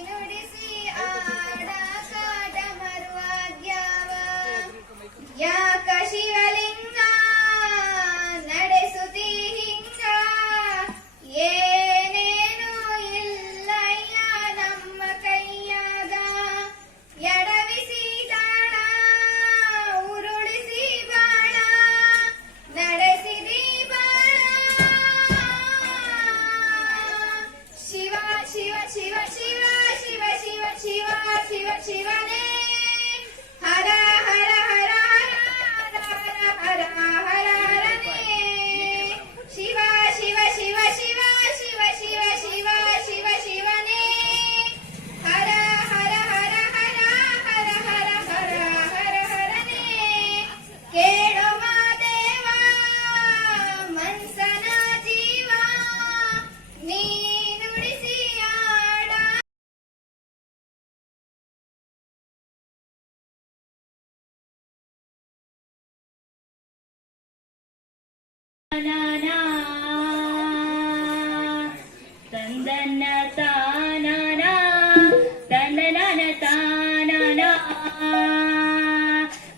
ನುಡಿಸಿ ಆಡಾಕ ಡಮರುವಾದ್ಯಾವ ಯಾಕ ಶಿವಲಿಂಗ ನಡೆಸುತ್ತಿ ಹಿಂಗ ಏನೇನು ಇಲ್ಲಯ್ಯ ನಮ್ಮ ಕೈಯಾಗ ಎಡವಿಸಿ ತಾಳ ಉರುಳಿಸಿ ಬಾಳ ನಡೆಸಿದಿ ಬಾಳ ಶಿವ ಶಿವ ಶಿವ ಶಿವ ಶಿವ ಶಿವ ಶಿವ ಶಿವ ಶಿವನೇ ಹರ ಹರ ಹರ ಹರ ಹರ ಹರ ಹರ ಹರನೇ ಶಿವ ಶಿವ ಶಿವ ಶಿವ ಶಿವ ಶಿವ ಶಿವ ಶಿವ ಶಿವನೇ ಹರ ಹರ ಹರ ಹರ ಹರ ಹರ ಹರ ಹರ ಹರನೇ ಕೇಳೋ ಮಾದೇವ ಮನ್ಸನ ಜೀವ ನೀ ನುಡಿಸಿ ಆಡ ತಂದನ್ನ ತಾನನ ತಂದನ ತಾನನ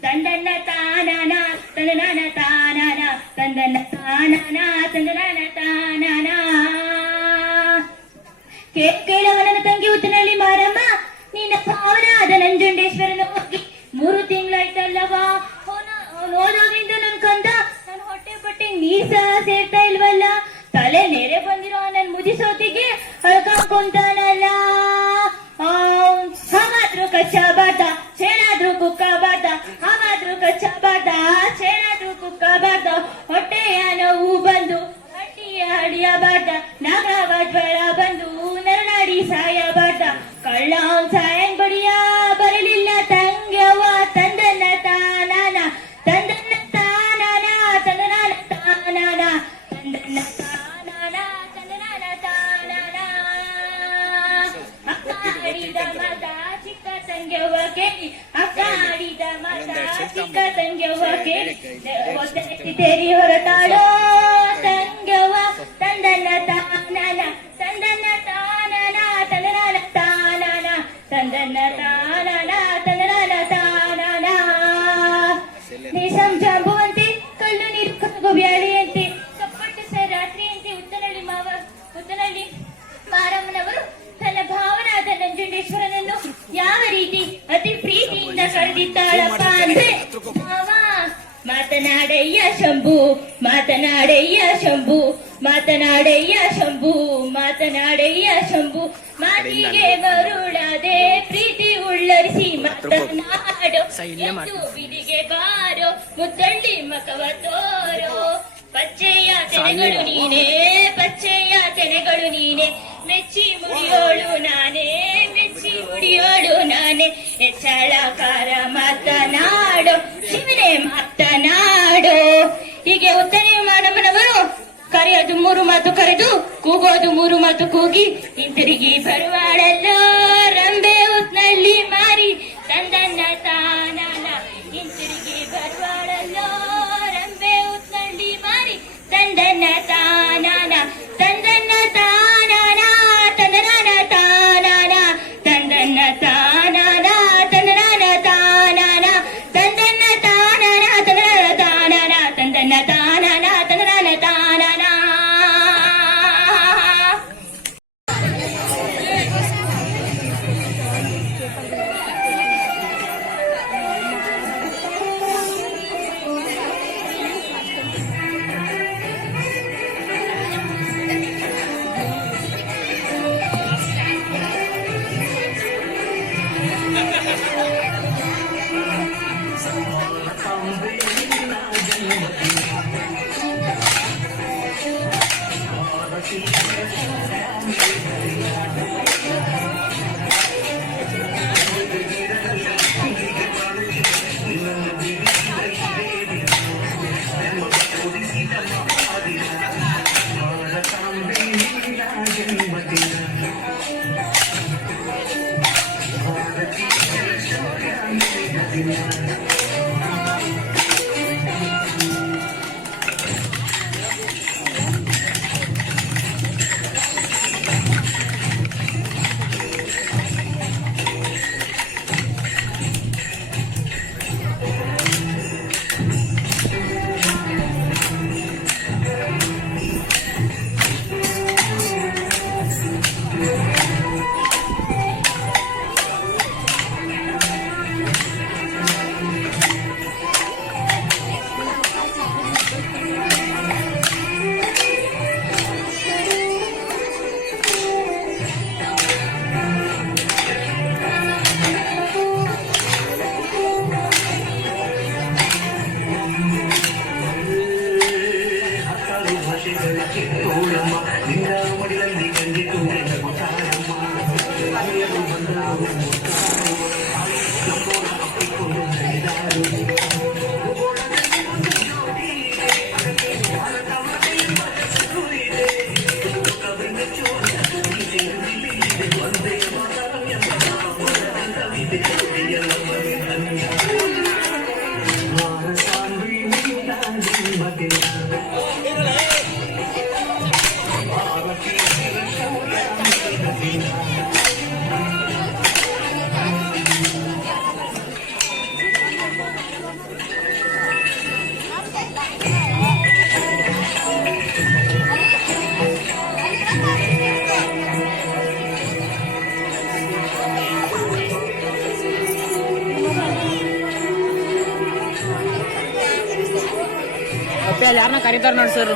ತಂದನ್ನ ತಾನನ ತಂದನ ತಾನನ ತಂದನ್ನ ತಾನನ ತಂದನ ತಾನನ ಕೇಳವನ ತಂಗಿ ಉತ್ತನಲ್ಲಿ ಮಾರಮ್ಮ ನಿನ್ನ ಭಾವನಾದ ನಂಜುಂಡೇಶ್ವರನ ಹೋಗಿ 3 ತಿಂಗಳಾಯ್ತಲ್ಲವಾ ಅವನು ಹೋದಾಗ್ಲಿಂದ ನನ್ ಕಂದ ನನ್ನ ಹೊಟ್ಟೆ ಪಟ್ಟೆ ನೀರ್ ಸಹ ಸೇರ್ತಾ ಇಲ್ವಲ್ಲ ತಲೆ ನೆರೆ ಬಂದಿರೋ ನನ್ ಮುದಿಸೋತಿಗೆ ಅಳ್ಕೊಂತಾನಲ್ಲ ಹಾಗಾದ್ರೂ ಕಚ್ಚ ಬಾಟ ಚೇಣಾದ್ರೂ ಕುಕ್ಕ ಬಾಟ ಹಾಗಾದ್ರೂ ಕಚ್ಚ ಬಾಟ ಚೇಣಾದ್ರೂ ಕುಕ್ಕ ಬಾಟ ಹೊಟ್ಟೆಯ ನೋವು ಬಂದು ಹಟ್ಟಿಯ ಹಳಿಯ ಬಾಟ ನಾಗವಾಜ್ವರ ಬಂದು ನರನಾಡಿ ಸಾಯ ಬಾಟ ಕಳ್ಳ ಸಾಯನ್ ಬಡಿಯ ಬರಲಿಲ್ಲ ತಂಗ್ಯವ ತಂದನ್ನ ತಾನನ ತಂದನ್ನ ತಾನನ ತಂದನ ತಾನನ ತಂದನ್ನ ತಾನನ ತಂದನ ತಾನನ ಅಕ್ಕ ಆಡಿದ ಮತ ಚಿಕ್ಕ ತಂಗ್ಯವ ಕೇಳಿ ಅಕ್ಕ ಆಡಿದ ಮತ ಚಿಕ್ಕ ತಂಗ್ಯವ ಕೇಳಿ ತೆರಿ ಹೊರತಾಳೋ ತಂಗ್ಯವ ತಂದನ್ನ ತಾನನ ತಂದನ್ನ ತಾನನ ತಂದನ ತಾನನ ತಂದನ್ನ ತಾನನ ತಂದನ ತಾನನ ನಿಶಂ ಜಾಂಬುವಂತೆ ಕಳ್ಳು ನೀರು ಕರಗು ಬ್ಯಾಳಿಯಂತೆ ಕಪ್ಪಟ್ಟು ರಾತ್ರಿಯಂತೆ ಉತ್ತನಲ್ಲಿ ಮಾರಮ್ಮನವರು ತನ್ನ ಭಾವನಾದ ನಂಜುಂಡೇಶ್ವರನನ್ನು ಯಾವ ರೀತಿ ಅತಿ ಪ್ರೀತಿಯಿಂದ ಕರೆದಿದ್ದಾಳಪ್ಪ ಅಂದ್ರೆ ಮಾತನಾಡಯ್ಯ ಶಂಭು ಮಾತನಾಡಯ್ಯ ಶಂಭು ಮಾತನಾಡಯ್ಯ ಶಂಭು ಮಾತನಾಡಯ್ಯ ಶಂಭು ಮಾತಿಗೆ ಮರುಳಾದೆ ಪ್ರೀತಿ ಉಳ್ಳರಿಸಿ ಮಾತನಾಡೋ ಎಂದು ಬಿದಿಗೆ ಬಾರೋ ಮುದ್ದಳ್ಳಿ ಮಕವ ತೋರೋ ಪಚ್ಚೆಯ ತೆನೆಗಳು ನೀನೇ, ಪಚ್ಚೆಯ ತೆನೆಗಳು ನೀನೆ, ಮೆಚ್ಚಿ ಮುಡಿಯೋಳು ನಾನೇ, ಮೆಚ್ಚಿ ಮುಡಿಯೋಳು ನಾನೇ. ಹೆಚ್ಚಳಕಾರ ಮಾತನಾಡೋ ಶಿವನೇ ಮಾತನಾಡೋ. ಹೀಗೆ ಉತ್ತನೇ ಮಾನವನವರು ಕರೆಯೋದು 3 ಮಾತು ಕರೆದು, ಕೂಗೋದು 3 ಮಾತು ಕೂಗಿ, ಹಿಂತಿರುಗಿ ಬರುವಾಳಲ್ಲೋ ರಂಬೆ ಉತ್ನಲ್ಲಿ ಮಾರಿ ತಂದನ್ನ ತಾನನ. ಹಿಂತಿರುಗಿ ಬರುವಾಳಲ್ಲೋ ರಂಬೆ ಉತ್ನಲ್ಲಿ ಮಾರಿ ತಂದನ್ನ ತಾನನ. ತಂದನ್ನ ತಾನನ ತಂದನ ತಾನನ, ತಂದನ್ನ ತಾನನ ತಂದನ ತಾನನ, ತಂದನ್ನ ತಾನನ ತಂದನ ತಾನನ, ತಂದನ್ನ ತಾನನ ತಂದನ ತಾನನ. ಅಲ್ಲಿ ಯಾರನ್ನ ಕರೀತಾರ ನೋಡಿ ಸರ್.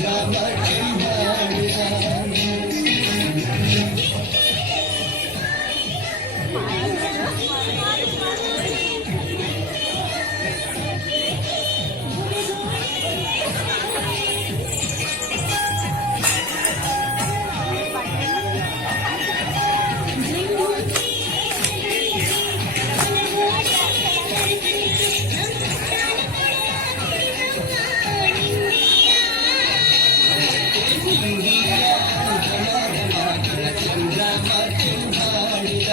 ಚಂದ್ರಮ ಚೆಂಡಾಡಿದ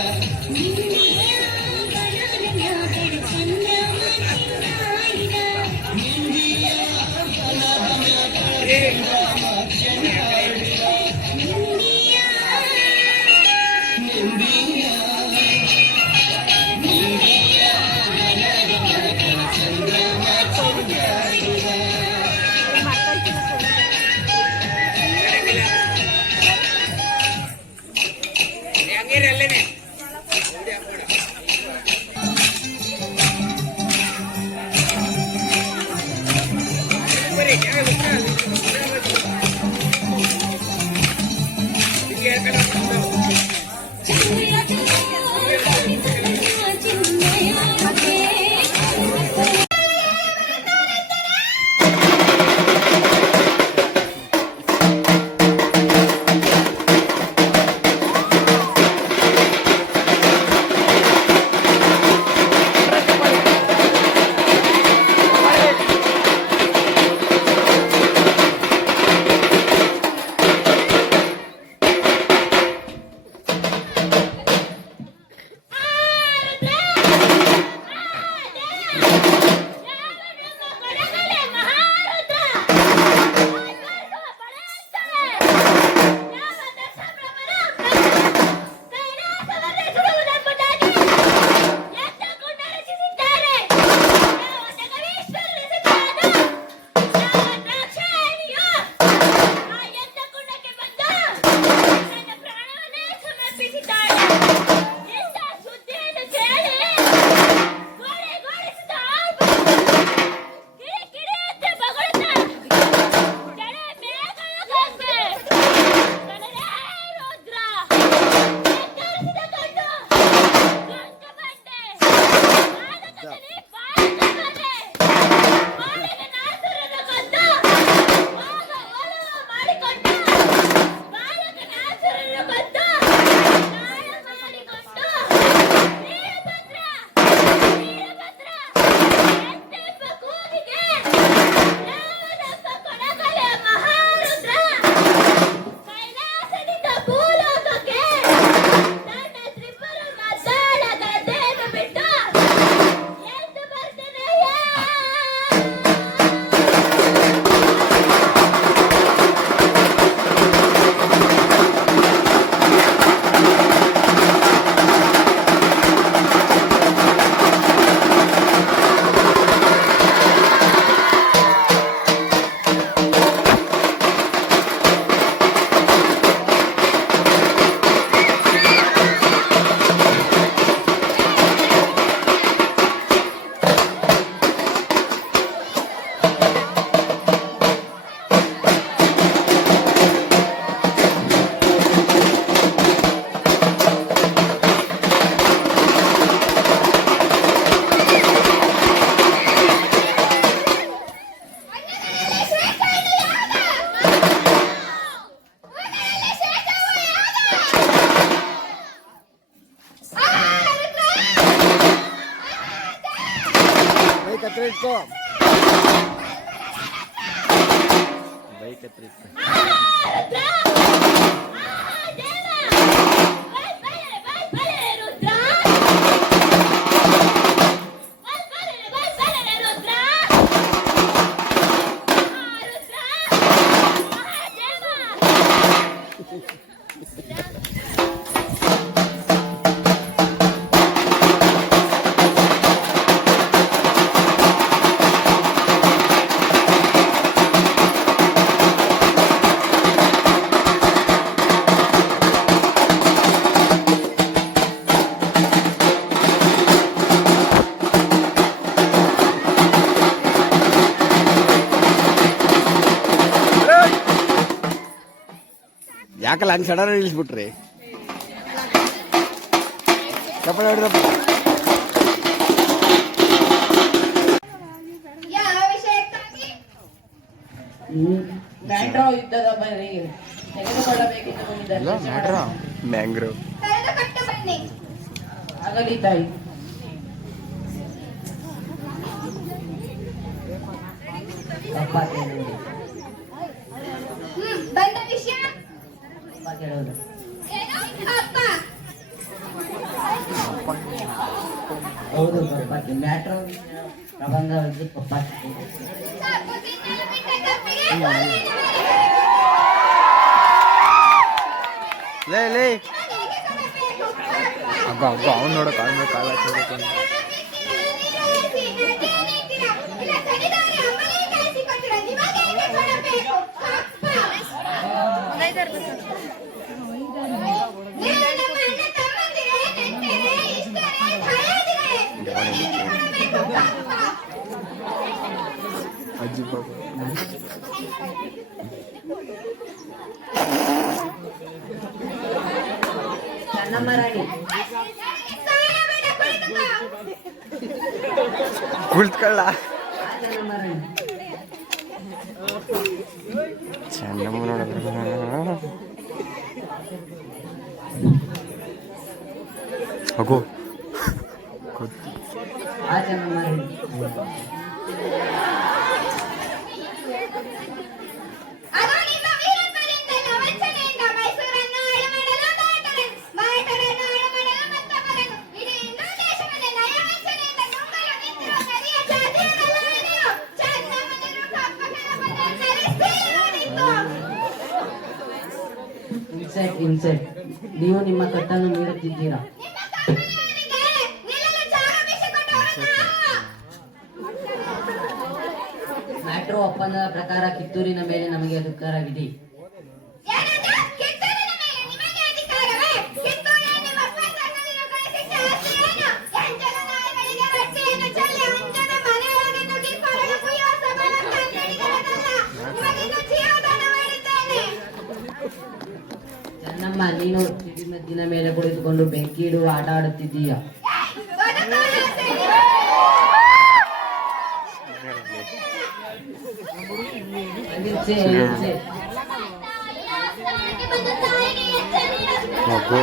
ಬೈಕ್ ಹತ್ರ ಇತ್ತು. Good. ಯಾಕಲ್ಲ ಹಂಗೆ ಸಡನ್ ನಿಲ್ಲಿಸ್ಬಿಟ್ರಿ ಚಪ್ಪಲಿ ಹೊಡೆದಪ್ಪ. ಯಾವ ವಿಷಯಕ್ಕಾಗಿ? ಮ್ಯಾಟ್ರೋ ಯುದ್ಧದ ಬಗ್ಗೆ ತೆಗೆದುಕೊಳ್ಳಬೇಕೆಂದು ಬಂದಿದ್ದಾರೆ. ಮ್ಯಾಂಗ್ರೋವ್ ಕರೆದು ಕಟ್ಟು ಬನ್ನಿ. ಆಗಲಿ ತಾಯಿ. ಬಂದ ವಿಷಯ ಹೇಳೋದು ಏನು? ಅಪ್ಪ ಹೌದು ಪಪ್ಪಾತಿ ಮ್ಯಾಟ್ರೋ ಪ್ರಬಂಧ ಪಪ್ಪಾತಿ ತಪ್ಪು ತಿನ್ನಲು ಬಿಟ್ಟ ತಪ್ಪಿಗೆ ಕೊಡುವೆನು. ಲೇ ಲೇ ಮನೆಗೆ ಕೊಡಬೇಕು. ಅಬ್ಬ ಅಬ್ಬ ಅವ್ನು ನೋಡೋ ಕಾಲ ಕಾಲ ಅಜ್ಜಿ ಪಾಪ ಚೆನ್ನಮ್ಮ ರಾಣಿ ಕುಳಿತ್ಕೊಳ್ಳ ಚೆನ್ನಮ್ಮ ರಾಣಿ ಚೆನ್ನಮ್ಮ ನೋಡಿದ್ರೆ ಹೋಗು ಆ ಚೆನ್ನಮ್ಮ ರಾಣಿ ಅದು ನಿಮ್ಮ ವೀರತ್ವದಿಂದಲ್ಲ, ವಂಚನೆಯಿಂದ ಮೈಸೂರನ್ನು ಹಾಳು ಮಾಡಲು ಮಾರಾಟರನ್ನು ಹಾಳು ಮಾಡಲು ಮತ್ತೊಬ್ಬರನ್ನು ಇಡೀ ಹಿಂದೂ ದೇಶವನ್ನು ನಯವಂಚನೆಯಿಂದ ನುಂಗಲು ನಿಂತಿರುವ ಕರಿಯ ಜಾತಿಯವರಲ್ಲ ನೀವು. ಚೆನ್ನಮ್ಮನವರು ಕಪ್ಪಗಳನ್ನು ಕಲಿಸಿ ನೋಡಿದ್ದು. ಇನ್ಸೆಟ್ ನೀವು ನಿಮ್ಮ ಕಟ್ಟನ್ನು ನೀಡುತ್ತಿದ್ದೀರಾ. ನಿಮ್ಮ ಕಂಪನಿಯವರಿಗೆ ನಿಲ್ಲಲು ಜಾಗ ಬೀಸಿಕೊಟ್ಟವರು ನಾವು. ಮ್ಯಾಟ್ರೋ ಒಪ್ಪಂದದ ಪ್ರಕಾರ ಕಿತ್ತೂರಿನ ಮೇಲೆ ನಮಗೆ ಅಧಿಕಾರವಿದೆ. ಏನದು? ಕಿತ್ತೂರಿನ ಮೇಲೆ ನಿಮಗೆ ಅಧಿಕಾರವೇ? ಕಿತ್ತೂರೇ ನಿಮ್ಮ ಸ್ವಂತದಲ್ಲಿ ಗಳಿಸಿದ್ದ ಆಸ್ತಿಯೇನು? ಎಂಜಲು ನಾಯಿಗಳಿಗೆ ರೊಟ್ಟಿಯನ್ನು ಚೆಲ್ಲಿ ಅಂಜನ ಮನೆಯೊಳಗೆ ನುಗ್ಗಿ ಕೊರಳು ಕುಯ್ಯುವ ಸಬಲ ಕನ್ನಡಿಗರನ್ನಲ್ಲ. ನಿಮಗಿನ್ನು ಜೀವದಾನ ಮಾಡಿದ್ದೇನೆ. ಚೆನ್ನಮ್ಮ ನೀನು ಸಿಡಿಮದ್ದಿನ ಮೇಲೆ ಕುಳಿತುಕೊಂಡು ಬೆಂಕಿ ಇಡುವ ಆಟ ಆಡುತ್ತಿದ್ದೀಯ. ಬದುಕು ಆಸೆ. ನಿಲ್ಸೆ. ತಾಯಿಗೆ ಬಂದ ತಾಯಿಗೆ ಎಚ್ಚರಿಕೆ. ಹೋಗು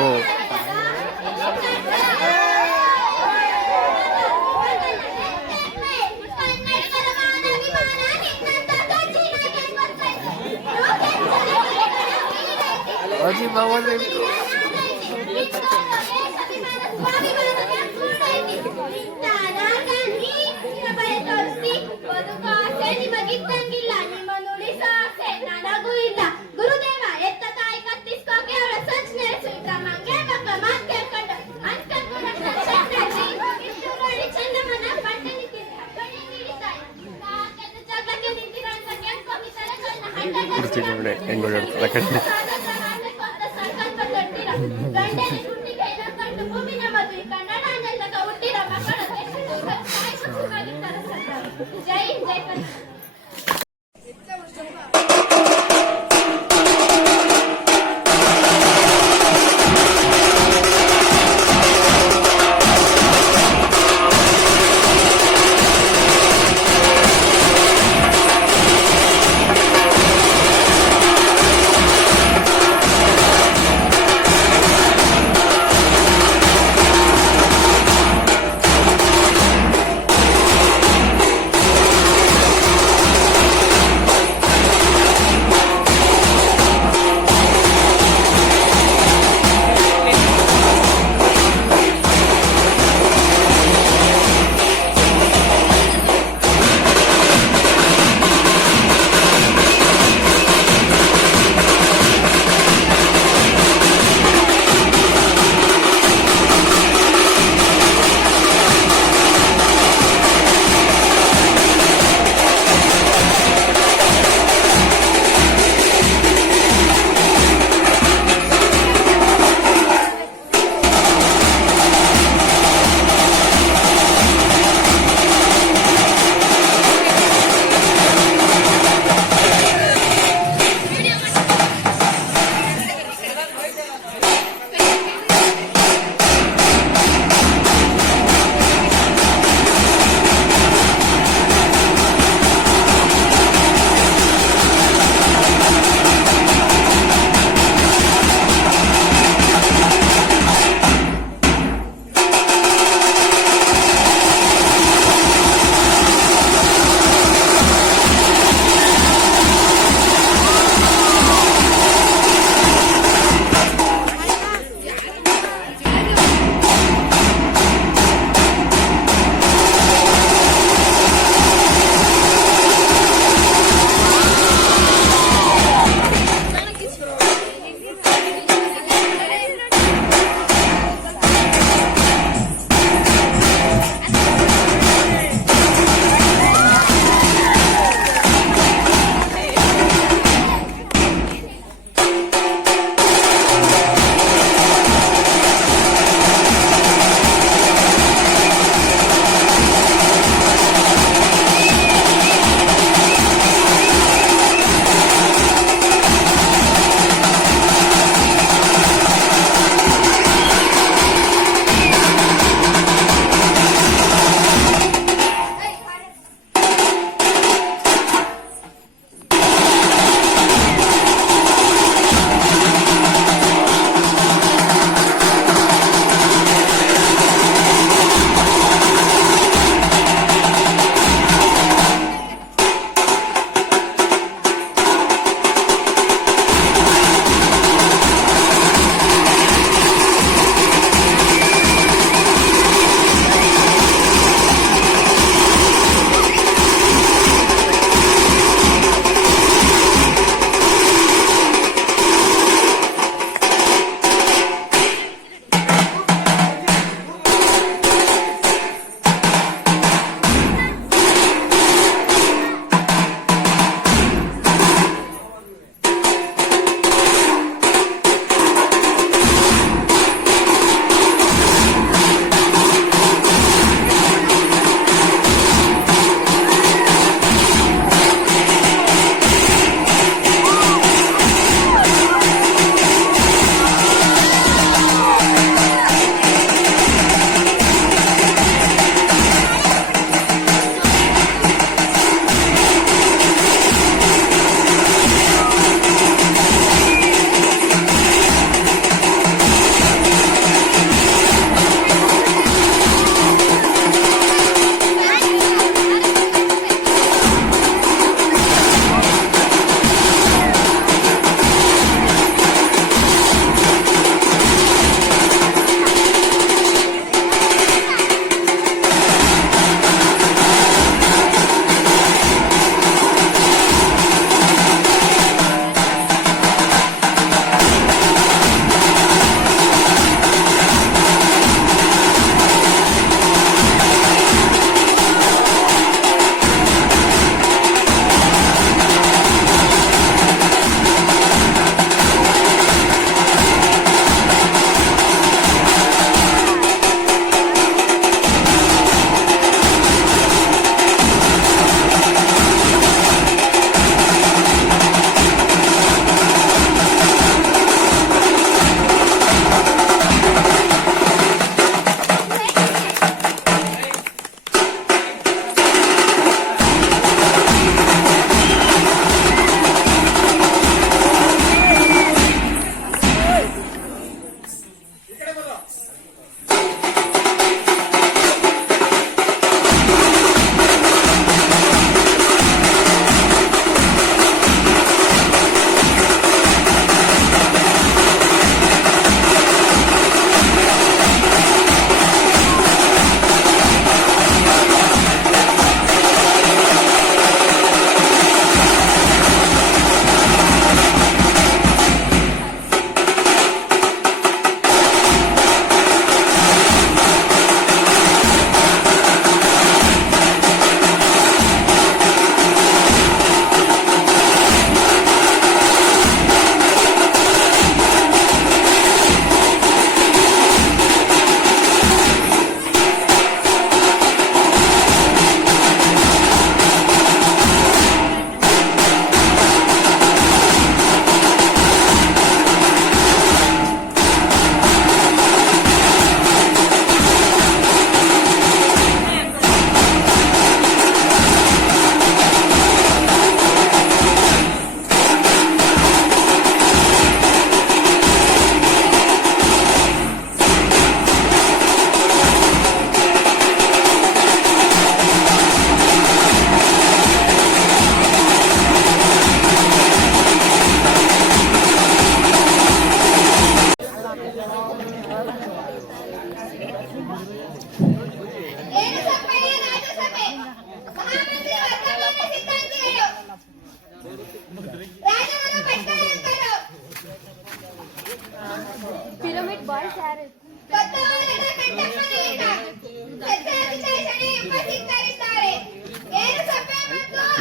ಕನ್ನಡಿಗರ ಮಾನ ಅಭಿಮಾನ ನಿನ್ನಂತ ಕಚ್ಚಿನಾಗೆ ಗೊತ್ತೈತೆ. ಅಜ್ಜಿ ಬಾಬಾ ನಿಮಗಿದ್ದಂಗಿಲ್ಲ, ನಿಮ್ಮ ನುಡಿಸೋ ಆಸೆ ನನಗೂ ಇಲ್ಲ. ಗುರುದೇವ ಎತ್ತ ತಾಯಿ ಕತ್ತಿಸ್ಕೋಕೆ ಅವರ ಸಜ್ನೆ ಸುತ್ತ ಮಂಗೆ ಮಕ್ಕ ಮಾತ್ ಕೇಳ್ಕೊಂಡು ಅನ್ಕೊಂಡು ನೋಡಿ ಚೆನ್ನಮ್ಮನ ಪಟ್ಟೆ ನಿಂತಿದ್ದ ಗಣಿ ನೀಡಿದ್ದಾಳೆ. ಕಾಕೆದ್ದು ಜಗಕ್ಕೆ ನಿಂತಿರೋ ಅಂತ ಕೇಳ್ಕೊಂಡು ತಲೆಗಳನ್ನ ಕುರ್ಚಿ ನೋಡಿ ಹೆಂಗ್ ಓಡಾಡ್ತಾರೆ ಕಡೆ ಸಂಕಲ್ಪ ತೊಟ್ಟಿರ ಗಂಡನ ಗುಂಡಿಗೆ ಕಂಡು ಭೂಮಿನ ಮದುವೆ ಕನ್ನಡ ಅನ್ನದಾಗ ಹುಟ್ಟಿರೋ ಮಕ್ಕಳ ಜೈ ಹಿಂದ್, ಜೈ ಕನ್ನಡ.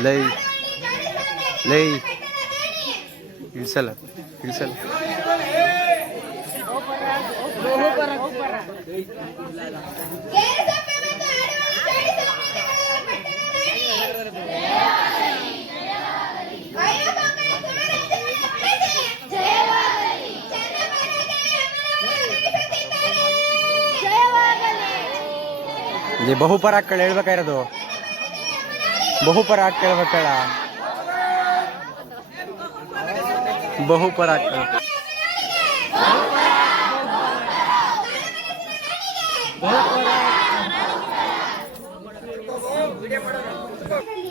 ಲೈ ಲೈ ಇಳಿಸಲ್ಲ ಇಳಿಸಲ್ಲ. ಇಲ್ಲಿ ಬಹುಪರ ಹಾಕ್ಕೊಳ್ಳಿ ಹೇಳ್ಬೇಕಾಗಿರೋದು. ಬಹುಪರ ಹಾಕಿ ಕೇಳ್ಬೇಕಲ್ಲ. ಬಹುಪರ ಹಾಕ್ಕೊಳ್ಳಿ.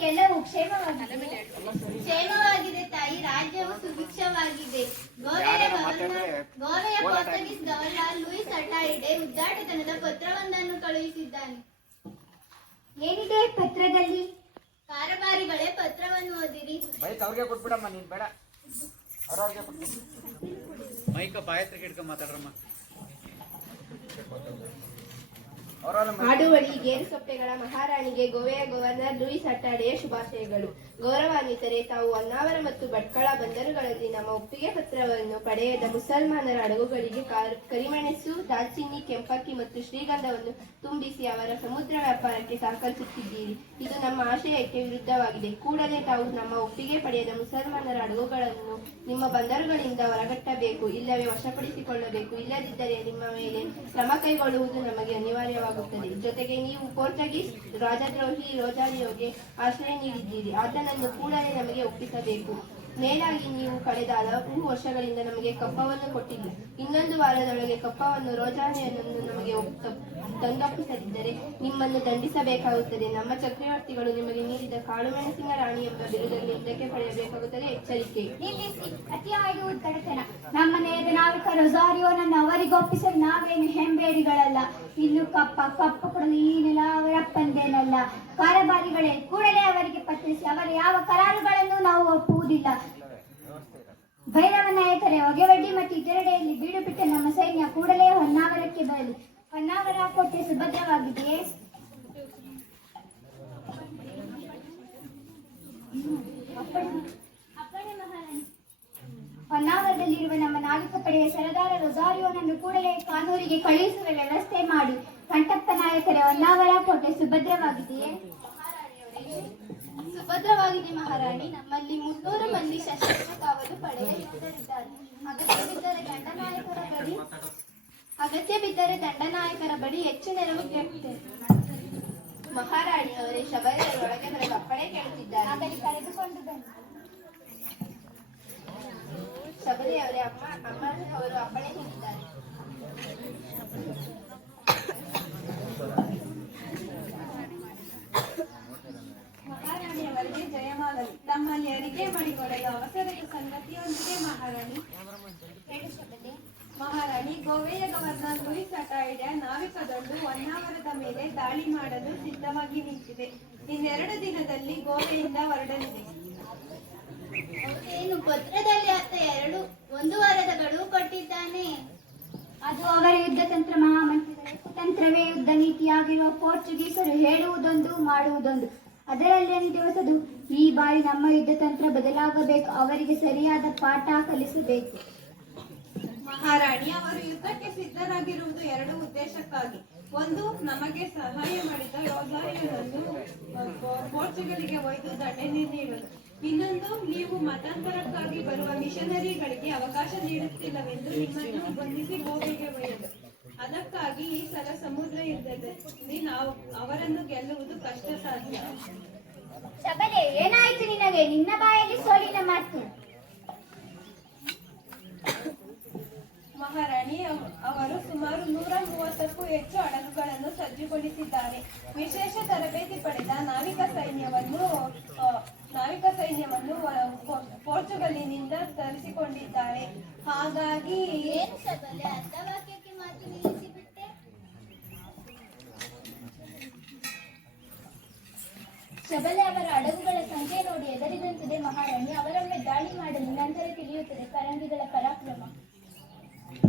ಎಲ್ಲವೂ ಕ್ಷೇಮವಾಗಿದೆ. ಕ್ಷೇಮವಾಗಿದೆ ತಾಯಿ, ರಾಜ್ಯವು ಸುಭಿಕ್ಷವಾಗಿದೆ. ಗೋವೆಯ ಪೋರ್ಚುಗೀಸ್ ಗವರ್ನರ್ ಲೂಯಿಸ್ ಅಟಾಯಿಡೆ ಉದ್ಘಾಟನದ ಪತ್ರವೊಂದನ್ನು ಕಳುಹಿಸಿದ್ದಾನೆ. ಏನಿದೆ ಪತ್ರದಲ್ಲಿ? ಕಾರಬಾರಿಗಳೇ, ಪತ್ರವನ್ನು ಓದಿರಿ. ಮೈಕ್ ಅವ್ರಿಗೆ ಕೊಟ್ಬಿಡಮ್ಮ, ನೀನ್ ಬೇಡ. ಅವ್ರವ್ರಿಗೆ ಕೊಟ್ಬಿಡು. ಮೈಕ ಬಾಯತ್ರಿಗೆ ಹಿಡ್ಕೊಂಡ್ ಮಾತಾಡ್ರಮ್ಮ. ಆಡುವಳಿ ಗೇರುಸೊಪ್ಪೆಗಳ ಮಹಾರಾಣಿಗೆ ಗೋವೆಯ ಗವರ್ನರ್ ಲೂಯಿಸ್ ಅಟ್ಟಾಡೆಯ ಶುಭಾಶಯಗಳು. ಗೌರವಾನ್ವಿತರೆ, ತಾವು ಹೊನ್ನಾವರ ಮತ್ತು ಭಟ್ಕಳ ಬಂದರುಗಳಲ್ಲಿ ನಮ್ಮ ಒಪ್ಪಿಗೆ ಪತ್ರವನ್ನು ಪಡೆಯದ ಮುಸಲ್ಮಾನರ ಹಡಗುಗಳಿಗೆ ಕರಿಮೆಣಸು, ದಾಲ್ಚಿನ್ನಿ, ಕೆಂಪಕ್ಕಿ ಮತ್ತು ಶ್ರೀಗಂಧವನ್ನು ತುಂಬಿಸಿ ಅವರ ಸಮುದ್ರ ವ್ಯಾಪಾರಕ್ಕೆ ಸಹಕರಿಸುತ್ತಿದ್ದೀರಿ. ಇದು ನಮ್ಮ ಆಶಯಕ್ಕೆ ವಿರುದ್ಧವಾಗಿದೆ. ಕೂಡಲೇ ತಾವು ನಮ್ಮ ಒಪ್ಪಿಗೆ ಪಡೆಯದ ಮುಸಲ್ಮಾನರ ಹಡಗುಗಳನ್ನು ನಿಮ್ಮ ಬಂದರುಗಳಿಂದ ಹೊರಗಟ್ಟಬೇಕು, ಇಲ್ಲವೇ ವಶಪಡಿಸಿಕೊಳ್ಳಬೇಕು. ಇಲ್ಲದಿದ್ದರೆ ನಿಮ್ಮ ಮೇಲೆ ಕ್ರಮ ಕೈಗೊಳ್ಳುವುದು ನಮಗೆ ಅನಿವಾರ್ಯವಾಗುತ್ತದೆ. ಜೊತೆಗೆ ನೀವು ಪೋರ್ಚುಗೀಸ್ ರಾಜದ್ರೋಹಿ ರೊಜಾರಿಯೋಗೆ ಆಶ್ರಯ ನೀಡಿದ್ದೀರಿ, ಆತನನ್ನು ಕೂಡಲೇ ನಮಗೆ ಒಪ್ಪಿಸಬೇಕು. ಮೇಲಾಗಿ ನೀವು ಕಳೆದ ಹಲವು ವರ್ಷಗಳಿಂದ ನಮಗೆ ಕಪ್ಪವನ್ನು ಕೊಟ್ಟಿಲ್ಲ. ಇನ್ನೊಂದು ವಾರದೊಳಗೆ ಕಪ್ಪವನ್ನು ರೋಜಾರಿಯನನ್ನು ನಮಗೆ ತಂದೊಪ್ಪಿಸದಿದ್ದರೆ ನಿಮ್ಮನ್ನು ದಂಡಿಸಬೇಕಾಗುತ್ತದೆ. ನಮ್ಮ ಚಕ್ರವರ್ತಿಗಳು ನಿಮಗೆ ನೀಡಿದ ಕಾಳುಮೆಣಸಿನ ರಾಣಿ ಎಂಬ ಬಿರುದನ್ನು ಹಿಂದಕ್ಕೆ ಪಡೆಯಬೇಕಾಗುತ್ತದೆ. ಎಚ್ಚರಿಕೆ. ನಿಲ್ಲಿಸಿ, ಅತಿ ಆಡುವುದು ತಡೆತನ. ನಮ್ಮ ನೇರ ನಾವಿಕ ರೊಜಾರಿಯೋನನ್ನು ಅವರಿಗೊಪ್ಪಿಸಲು ನಾವೇನು ಹೆಂಬೇಡಿಗಳಲ್ಲ. ಇನ್ನು ಕಪ್ಪು ಕೊಡಲು ಈ ನೆಲ ಅವರಪ್ಪಂದೇನಲ್ಲ. ಕಾರಬಾರಿಗಳೇ, ಕೂಡಲೇ ಅವರಿಗೆ ಪತ್ರಿಸಿ. ಅವರ ಯಾವ ಕರಾರುಗಳನ್ನು ನಾವು ಒಪ್ಪುವುದಿಲ್ಲ. ಭೈರವ ನಾಯಕರೇ, ಹೊಗೆವಡ್ಡಿ ಮತ್ತು ಇತರೆಡೆಯಲ್ಲಿ ಬೀಡು ಬಿಟ್ಟ ನಮ್ಮ ಸೈನ್ಯ ಕೂಡಲೇ ಹೊನ್ನಾವರಕ್ಕೆ ಬರಲಿ. ಹೊನ್ನಾವರ ಕೋಟೆ ಸುಭದ್ರವಾಗಿದೆಯೇ? ಹೊನ್ನಾವರದಲ್ಲಿರುವ ನಮ್ಮ ನಾವಿಕ ಪಡೆಯ ಸರದಾರ ರೊಜಾರಿಯೋನನ್ನು ಕೂಡಲೇ ಕಾನೂರಿಗೆ ಕಳುಹಿಸುವ ವ್ಯವಸ್ಥೆ ಮಾಡಿ. ಕಂಠಪ್ಪ ನಾಯಕರೇ, ಹೊನ್ನಾವರ ಕೋಟೆ ಸುಭದ್ರವಾಗಿದೆಯೇ? ಸುಭದ್ರವಾಗಿದೆ ಮಹಾರಾಣಿ. ನಮ್ಮಲ್ಲಿ 300 ಮಂದಿ ಸಶಸ್ತ್ರ ಕಾವಲು ಪಡೆಯ ಯೋಧರಿದ್ದಾರೆ. ಅಗತ್ಯ ಬಿದ್ದರೆ ದಂಡನಾಯಕರ ಬಳಿ ಹೆಚ್ಚು ನೆರವು ಕೇಳುತ್ತೇವೆ. ಮಹಾರಾಣಿ ಅವರೇ, ಶಬರಿಯರು ಒಳಗೆ ಬರಲು ಅಪ್ಪಣೆ ಕೇಳುತ್ತಿದ್ದಾರೆ. ಆಗಲಿ, ಕರೆದುಕೊಂಡು ಬನ್ನಿ. ಶಬರಿಯವರೇ, ಅಮ್ಮ ಅವರು ಅಪ್ಪಣೆ ನೀಡಿದ್ದಾರೆ. ಮಹಾರಾಣಿಯವರಿಗೆ ಜಯಮಾಗಲಿ. ತಮ್ಮಲ್ಲಿ ಅರಿಕೆ ಮಾಡಿಕೊಳ್ಳಲು ಅವಸರದ ಸಂಗತಿಯೊಂದಿಗೆ ಮಹಾರಾಣಿ ಗೋವೆಯ ಗವರ್ನರ್ ಲೂಯಿಸ್ ಅಟಾಯಿಡೆ ನಾವಿಕದೊಂದು ಹೊನ್ನಾವರದ ಮೇಲೆ ದಾಳಿ ಮಾಡಲು ಸಿದ್ಧವಾಗಿ ನಿಂತಿದೆ. ಇನ್ನೆರಡು ದಿನದಲ್ಲಿ ಗೋವೆಯಿಂದ ಹೊರಡಲಿದೆ. ಏನು ಪತ್ರದಲ್ಲಿ ಆತ 1 ವಾರದ ಗಡುವು ಕೊಟ್ಟಿದ್ದಾನೆ. ಅದು ಅವರ ಯುದ್ಧ ತಂತ್ರ ಮಹಾಮಂತ್ರಿಗಳ ಕುತಂತ್ರವೇ. ಯುದ್ಧ ನೀತಿಯಾಗಿರುವ ಪೋರ್ಚುಗೀಸರು ಹೇಳುವುದೊಂದು ಮಾಡುವುದೊಂದು. ಅದರಲ್ಲೇನಿದೆ ಹೊಸದು? ಈ ಬಾರಿ ನಮ್ಮ ಯುದ್ಧ ತಂತ್ರ ಬದಲಾಗಬೇಕು. ಅವರಿಗೆ ಸರಿಯಾದ ಪಾಠ ಕಲಿಸಬೇಕು. ಮಹಾರಾಣಿ, ಅವರು ಯುದ್ಧಕ್ಕೆ ಸಿದ್ಧರಾಗಿರುವುದು 2 ಉದ್ದೇಶಕ್ಕಾಗಿ. ಒಂದು, ನಮಗೆ ಸಹಾಯ ಮಾಡಿದ ರೊಜಾರಿಯೋನನ್ನು ಪೋರ್ಚುಗಲಿಗೆ ಒಯ್ದು ದಂಡನೆ ನೀಡಲು. ಇನ್ನೊಂದು, ನೀವು ಮತಾಂತರಕ್ಕಾಗಿ ಬರುವ ಮಿಷನರಿಗಳಿಗೆ ಅವಕಾಶ ನೀಡುತ್ತಿಲ್ಲವೆಂದು ನಿಮ್ಮನ್ನು ಬಂಧಿಸಿ ಗೋವೆಗೆ ಒಯ್ಯಲು. ಅದಕ್ಕಾಗಿ ಈ ಸಲ ಸಮುದ್ರ ಯುದ್ಧದಲ್ಲಿ ನಾವು ಅವರನ್ನು ಗೆಲ್ಲುವುದು ಕಷ್ಟ ಸಾಧ್ಯ. ಶಬಲೆ, ಏನಾಯ್ತು ನಿನಗೆ? ನಿನ್ನ ಬಾಯಲ್ಲಿ ಸೋಲಿನ ಮಾತು. ಮಹಾರಾಣಿ, ಅವರು ಸುಮಾರು 130ಕ್ಕೂ ಹೆಚ್ಚು ಹಡಗುಗಳನ್ನು ಸಜ್ಜುಗೊಳಿಸಿದ್ದಾರೆ. ವಿಶೇಷ ತರಬೇತಿ ಪಡೆದ ನಾವಿಕ ಸೈನ್ಯವನ್ನು ಪೋರ್ಚುಗಲಿನಿಂದ ತರಿಸಿಕೊಂಡಿದ್ದಾರೆ. ಹಾಗಾಗಿ ಏನು ಶಬಲೆ, ಅರ್ಧವಾಕ್ಯಕ್ಕೆ ಮಾತು ನಿಲ್ಲಿಸಿಬಿಟ್ಟೆ. ಶಬಲೆ, ಅವರ ಹಡಗುಗಳ ಸಂಖ್ಯೆ ನೋಡಿ ಹೆದರಿದಂತಿದೆ ಮಹಾರಾಣಿ. ಅವರೊಮ್ಮೆ ದಾಳಿ ಮಾಡಲು ನಂತರ ತಿಳಿಯುತ್ತದೆ ಕರಂಗಿಗಳ ಪರಾಕ್ರಮ.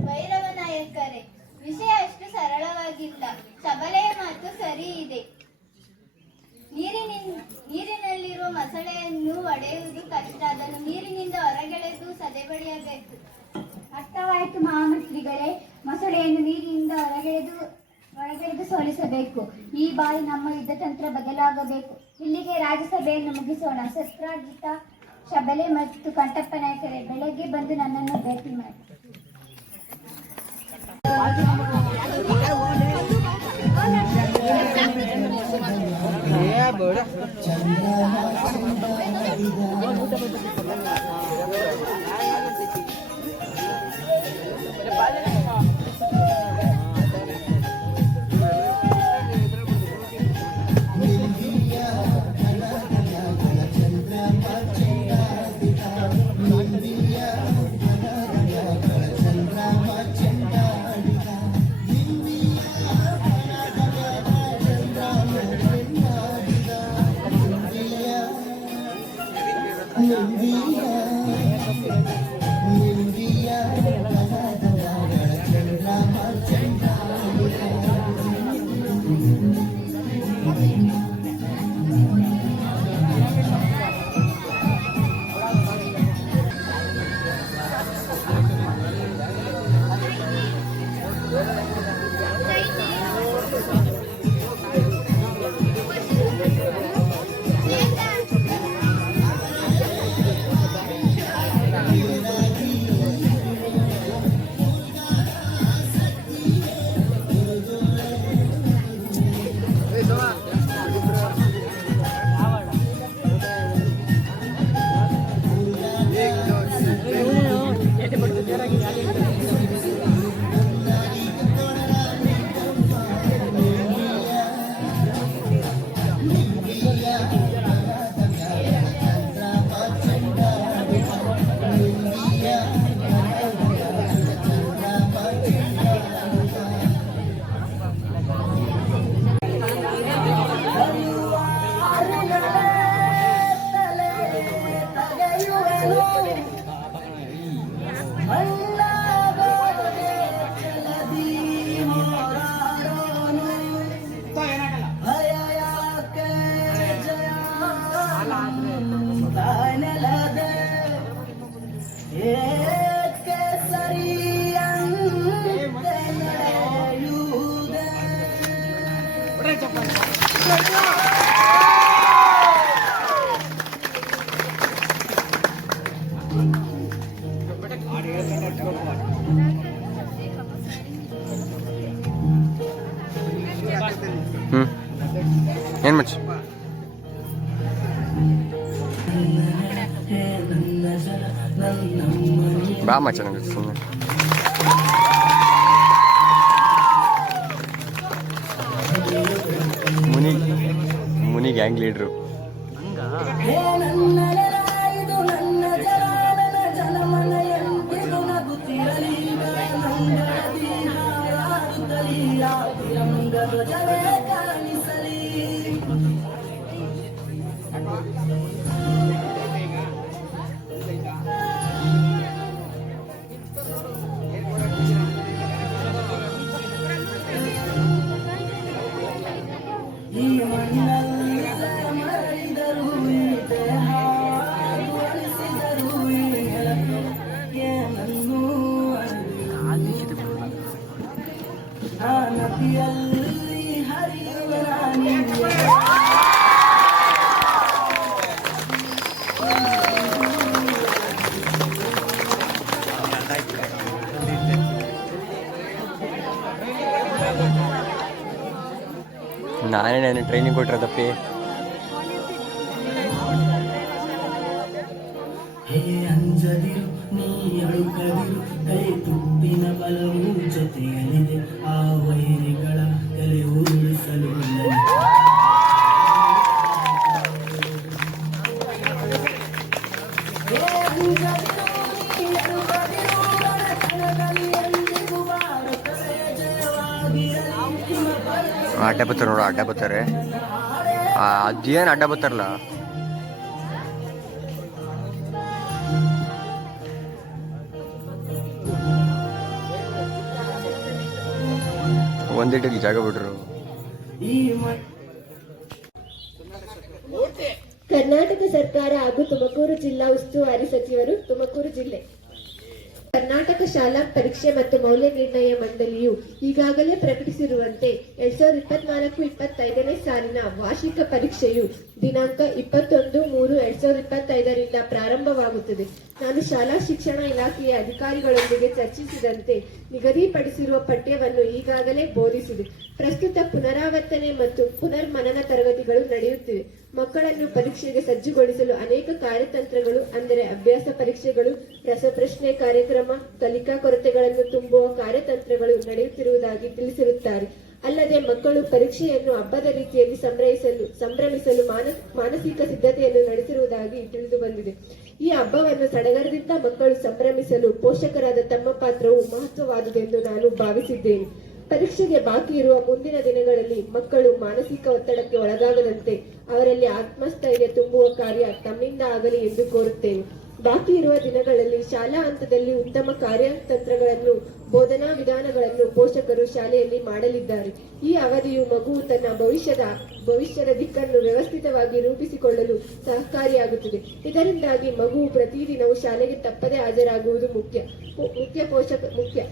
ಭೈರವ ನಾಯಕರೇ, ವಿಷಯ ಅಷ್ಟು ಸರಳವಾಗಿಲ್ಲ. ಶಬಲೆಯ ಮಾತು ಸರಿ ಇದೆ. ನೀರಿನಲ್ಲಿರುವ ಇರುವ ಮೊಸಳೆಯನ್ನು ಒಡೆಯುವುದು ಕಷ್ಟ. ಅದನ್ನು ನೀರಿನಿಂದ ಹೊರಗೆಳೆದು ಸದೆಬಡಿಯಬೇಕು. ಅರ್ಥವಾಯಿತು ಮಹಾಮಂತ್ರಿಗಳೇ. ಮೊಸಳೆಯನ್ನು ನೀರಿನಿಂದ ಹೊರಗೆಳೆದು ಸೋಲಿಸಬೇಕು. ಈ ಬಾರಿ ನಮ್ಮ ಯುದ್ಧ ತಂತ್ರ ಬದಲಾಗಬೇಕು. ಇಲ್ಲಿಗೆ ರಾಜ್ಯಸಭೆಯನ್ನು ಮುಗಿಸೋಣ. ಶಸ್ತ್ರಾರ್ಜಿತ ಶಬಲೆ ಮತ್ತು ಕಂಠಪ್ಪ ನಾಯಕರೇ, ಬೆಳಗ್ಗೆ ಬಂದು ನನ್ನನ್ನು ಭೇಟಿ ಮಾಡಿ. ಏನು ಮಚ್ಚ ಬಾ ಮಚ್ಚ ನನಗೆ ಸುಮ್ಮನೆ ಮುನಿ ಗ್ಯಾಂಗ್ ಲೀಡ್ರು. ನಾನೇ ಟ್ರೈನಿಂಗ್ ಕೊಟ್ಟಿರೋದಪ್ಪಿ. ಹೇ ಅಂಜದಿರು ನೀ ಅಳುಕದಿರು, ಕೈ ತುಪ್ಪಿನ ಬಲವು ಜೊತೆಯಲ್ಲಿದೆ, ಆ ವೈರಿಗಳ ತಲೆ ಉರುಳಿಸಲು ಅಡ್ಡ ಬರ್ತಾರೆ ನೋಡು, ಅಡ್ಡ ಬರ್ತಾರೆ. ಅದೇನು ಅಡ್ಡ ಬರ್ತಾರಲ್ಲ, ಒಂದಿಟ್ಟಿಗೆ ಜಾಗ ಬಿಟ್ರು. ಕರ್ನಾಟಕ ಸರ್ಕಾರ ಹಾಗೂ ತುಮಕೂರು ಜಿಲ್ಲಾ ಉಸ್ತುವಾರಿ ಸಚಿವರು, ತುಮಕೂರು ಜಿಲ್ಲೆ. ಕರ್ನಾಟಕ ಶಾಲಾ ಪರೀಕ್ಷೆ ಮತ್ತು ಮೌಲ್ಯ ನಿರ್ಣಯ ಮಂಡಳಿಯು ಈಗಾಗಲೇ ಪ್ರಕಟಿಸಿರುವಂತೆ 2024-25ನೇ ಸಾಲಿನ ವಾರ್ಷಿಕ ಪರೀಕ್ಷೆಯು ದಿನಾಂಕ 21/3/2025ರಿಂದ ಪ್ರಾರಂಭವಾಗುತ್ತದೆ. ನಾನು ಶಾಲಾ ಶಿಕ್ಷಣ ಇಲಾಖೆಯ ಅಧಿಕಾರಿಗಳೊಂದಿಗೆ ಚರ್ಚಿಸಿದಂತೆ ನಿಗದಿಪಡಿಸಿರುವ ಪಠ್ಯವನ್ನು ಈಗಾಗಲೇ ಬೋಧಿಸಿದೆ. ಪ್ರಸ್ತುತ ಪುನರಾವರ್ತನೆ ಮತ್ತು ಪುನರ್ಮನನ ತರಗತಿಗಳು ನಡೆಯುತ್ತಿವೆ. ಮಕ್ಕಳನ್ನು ಪರೀಕ್ಷೆಗೆ ಸಜ್ಜುಗೊಳಿಸಲು ಅನೇಕ ಕಾರ್ಯತಂತ್ರಗಳು ಅಂದರೆ ಅಭ್ಯಾಸ ಪರೀಕ್ಷೆಗಳು, ರಸಪ್ರಶ್ನೆ ಕಾರ್ಯಕ್ರಮ, ಕಲಿಕಾ ಕೊರತೆಗಳನ್ನು ತುಂಬುವ ಕಾರ್ಯತಂತ್ರಗಳು ನಡೆಯುತ್ತಿರುವುದಾಗಿ ತಿಳಿಸಿರುತ್ತಾರೆ. ಅಲ್ಲದೆ ಮಕ್ಕಳು ಪರೀಕ್ಷೆಯನ್ನು ಹಬ್ಬದ ರೀತಿಯಲ್ಲಿ ಸಂಭ್ರಮಿಸಲು ಮಾನಸಿಕ ಸಿದ್ಧತೆಯನ್ನು ನಡೆಸಿರುವುದಾಗಿ ತಿಳಿದು ಬಂದಿದೆ. ಈ ಹಬ್ಬವನ್ನು ಸಡಗರದಿಂದ ಮಕ್ಕಳು ಸಂಭ್ರಮಿಸಲು ಪೋಷಕರಾದ ತಮ್ಮ ಪಾತ್ರವು ಮಹತ್ವವಾದುದೆಂದು ನಾನು ಭಾವಿಸಿದ್ದೇನೆ. ಪರೀಕ್ಷೆಗೆ ಬಾಕಿ ಇರುವ ಮುಂದಿನ ದಿನಗಳಲ್ಲಿ ಮಕ್ಕಳು ಮಾನಸಿಕ ಒತ್ತಡಕ್ಕೆ ಒಳಗಾಗದಂತೆ ಅವರಲ್ಲಿ ಆತ್ಮಸ್ಥೈರ್ಯ ತುಂಬುವ ಕಾರ್ಯ ತಮ್ಮಿಂದ ಆಗಲಿ ಎಂದು ಕೋರುತ್ತೇನೆ. ಬಾಕಿ ಇರುವ ದಿನಗಳಲ್ಲಿ ಶಾಲಾ ಹಂತದಲ್ಲಿ ಉತ್ತಮ ಕಾರ್ಯತಂತ್ರಗಳನ್ನು, ಬೋಧನಾ ವಿಧಾನಗಳನ್ನು ಪೋಷಕರು ಶಾಲೆಯಲ್ಲಿ ಮಾಡಲಿದ್ದಾರೆ. ಈ ಅವಧಿಯು ಮಗುವು ತನ್ನ ಭವಿಷ್ಯದ ದಿಕ್ಕನ್ನು ವ್ಯವಸ್ಥಿತವಾಗಿ ರೂಪಿಸಿಕೊಳ್ಳಲು ಸಹಕಾರಿಯಾಗುತ್ತದೆ. ಇದರಿಂದಾಗಿ ಮಗುವು ಪ್ರತಿದಿನವೂ ಶಾಲೆಗೆ ತಪ್ಪದೆ ಹಾಜರಾಗುವುದು ಮುಖ್ಯ.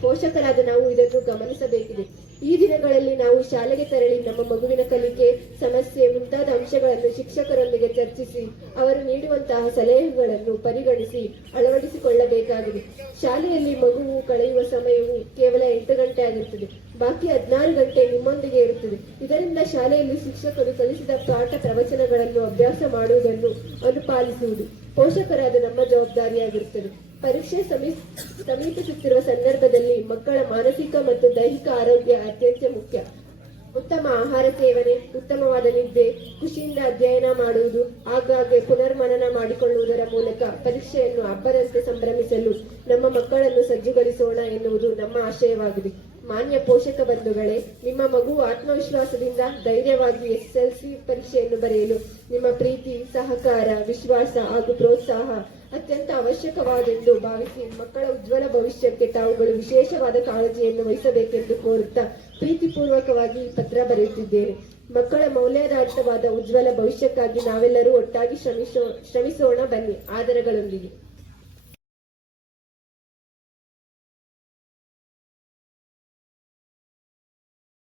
ಪೋಷಕರಾದ ನಾವು ಇದನ್ನು ಗಮನಿಸಬೇಕಿದೆ. ಈ ದಿನಗಳಲ್ಲಿ ನಾವು ಶಾಲೆಗೆ ತೆರಳಿ ನಮ್ಮ ಮಗುವಿನ ಕಲಿಕೆ, ಸಮಸ್ಯೆ ಮುಂತಾದ ಅಂಶಗಳನ್ನು ಶಿಕ್ಷಕರೊಂದಿಗೆ ಚರ್ಚಿಸಿ ಅವರು ನೀಡುವಂತಹ ಸಲಹೆಗಳನ್ನು ಪರಿಗಣಿಸಿ ಅಳವಡಿಸಿಕೊಳ್ಳಬೇಕಾಗಿದೆ. ಶಾಲೆಯಲ್ಲಿ ಮಗುವು ಕಳೆಯುವ ಸಮಯವು ಕೇವಲ 8 ಗಂಟೆ ಆಗಿರುತ್ತದೆ. ಬಾಕಿ 16 ಗಂಟೆ ನಿಮ್ಮೊಂದಿಗೆ ಇರುತ್ತದೆ. ಇದರಿಂದ ಶಾಲೆಯಲ್ಲಿ ಶಿಕ್ಷಕರು ಕಲಿಸಿದ ಪಾಠ ಪ್ರವಚನಗಳನ್ನು ಅಭ್ಯಾಸ ಮಾಡುವುದನ್ನು ಅನುಪಾಲಿಸುವುದು ಪೋಷಕರಾದ ನಮ್ಮ ಜವಾಬ್ದಾರಿಯಾಗಿರುತ್ತದೆ. ಪರೀಕ್ಷೆ ಸಮೀಪಿಸುತ್ತಿರುವ ಸಂದರ್ಭದಲ್ಲಿ ಮಕ್ಕಳ ಮಾನಸಿಕ ಮತ್ತು ದೈಹಿಕ ಆರೋಗ್ಯ ಅತ್ಯಂತ ಮುಖ್ಯ. ಉತ್ತಮ ಆಹಾರ ಸೇವನೆ, ಉತ್ತಮವಾದ ನಿದ್ದೆ, ಖುಷಿಯಿಂದ ಅಧ್ಯಯನ ಮಾಡುವುದು, ಆಗಾಗ್ಗೆ ಪುನರ್ಮನನ ಮಾಡಿಕೊಳ್ಳುವುದರ ಮೂಲಕ ಪರೀಕ್ಷೆಯನ್ನು ಹಬ್ಬದಂತೆ ಸಂಭ್ರಮಿಸಲು ನಮ್ಮ ಮಕ್ಕಳನ್ನು ಸಜ್ಜುಗೊಳಿಸೋಣ ಎನ್ನುವುದು ನಮ್ಮ ಆಶಯವಾಗಿದೆ. ಮಾನ್ಯ ಪೋಷಕ ಬಂಧುಗಳೇ, ನಿಮ್ಮ ಮಗು ಆತ್ಮವಿಶ್ವಾಸದಿಂದ ಧೈರ್ಯವಾಗಿ SSLC ಪರೀಕ್ಷೆಯನ್ನು ಬರೆಯಲು ನಿಮ್ಮ ಪ್ರೀತಿ, ಸಹಕಾರ, ವಿಶ್ವಾಸ ಹಾಗೂ ಪ್ರೋತ್ಸಾಹ ಅತ್ಯಂತ ಅವಶ್ಯಕವಾದೆಂದು ಭಾವಿಸಿ ಮಕ್ಕಳ ಉಜ್ವಲ ಭವಿಷ್ಯಕ್ಕೆ ತಾವುಗಳು ವಿಶೇಷವಾದ ಕಾಳಜಿಯನ್ನು ವಹಿಸಬೇಕೆಂದು ಕೋರುತ್ತಾ ಪ್ರೀತಿಪೂರ್ವಕವಾಗಿ ಈ ಪತ್ರ ಬರೆಯುತ್ತಿದ್ದೇನೆ. ಮಕ್ಕಳ ಮೌಲ್ಯಾಧಾರಿತವಾದ ಉಜ್ವಲ ಭವಿಷ್ಯಕ್ಕಾಗಿ ನಾವೆಲ್ಲರೂ ಒಟ್ಟಾಗಿ ಶ್ರಮಿಸೋಣ ಬನ್ನಿ. ಆದರಗಳೊಂದಿಗೆ.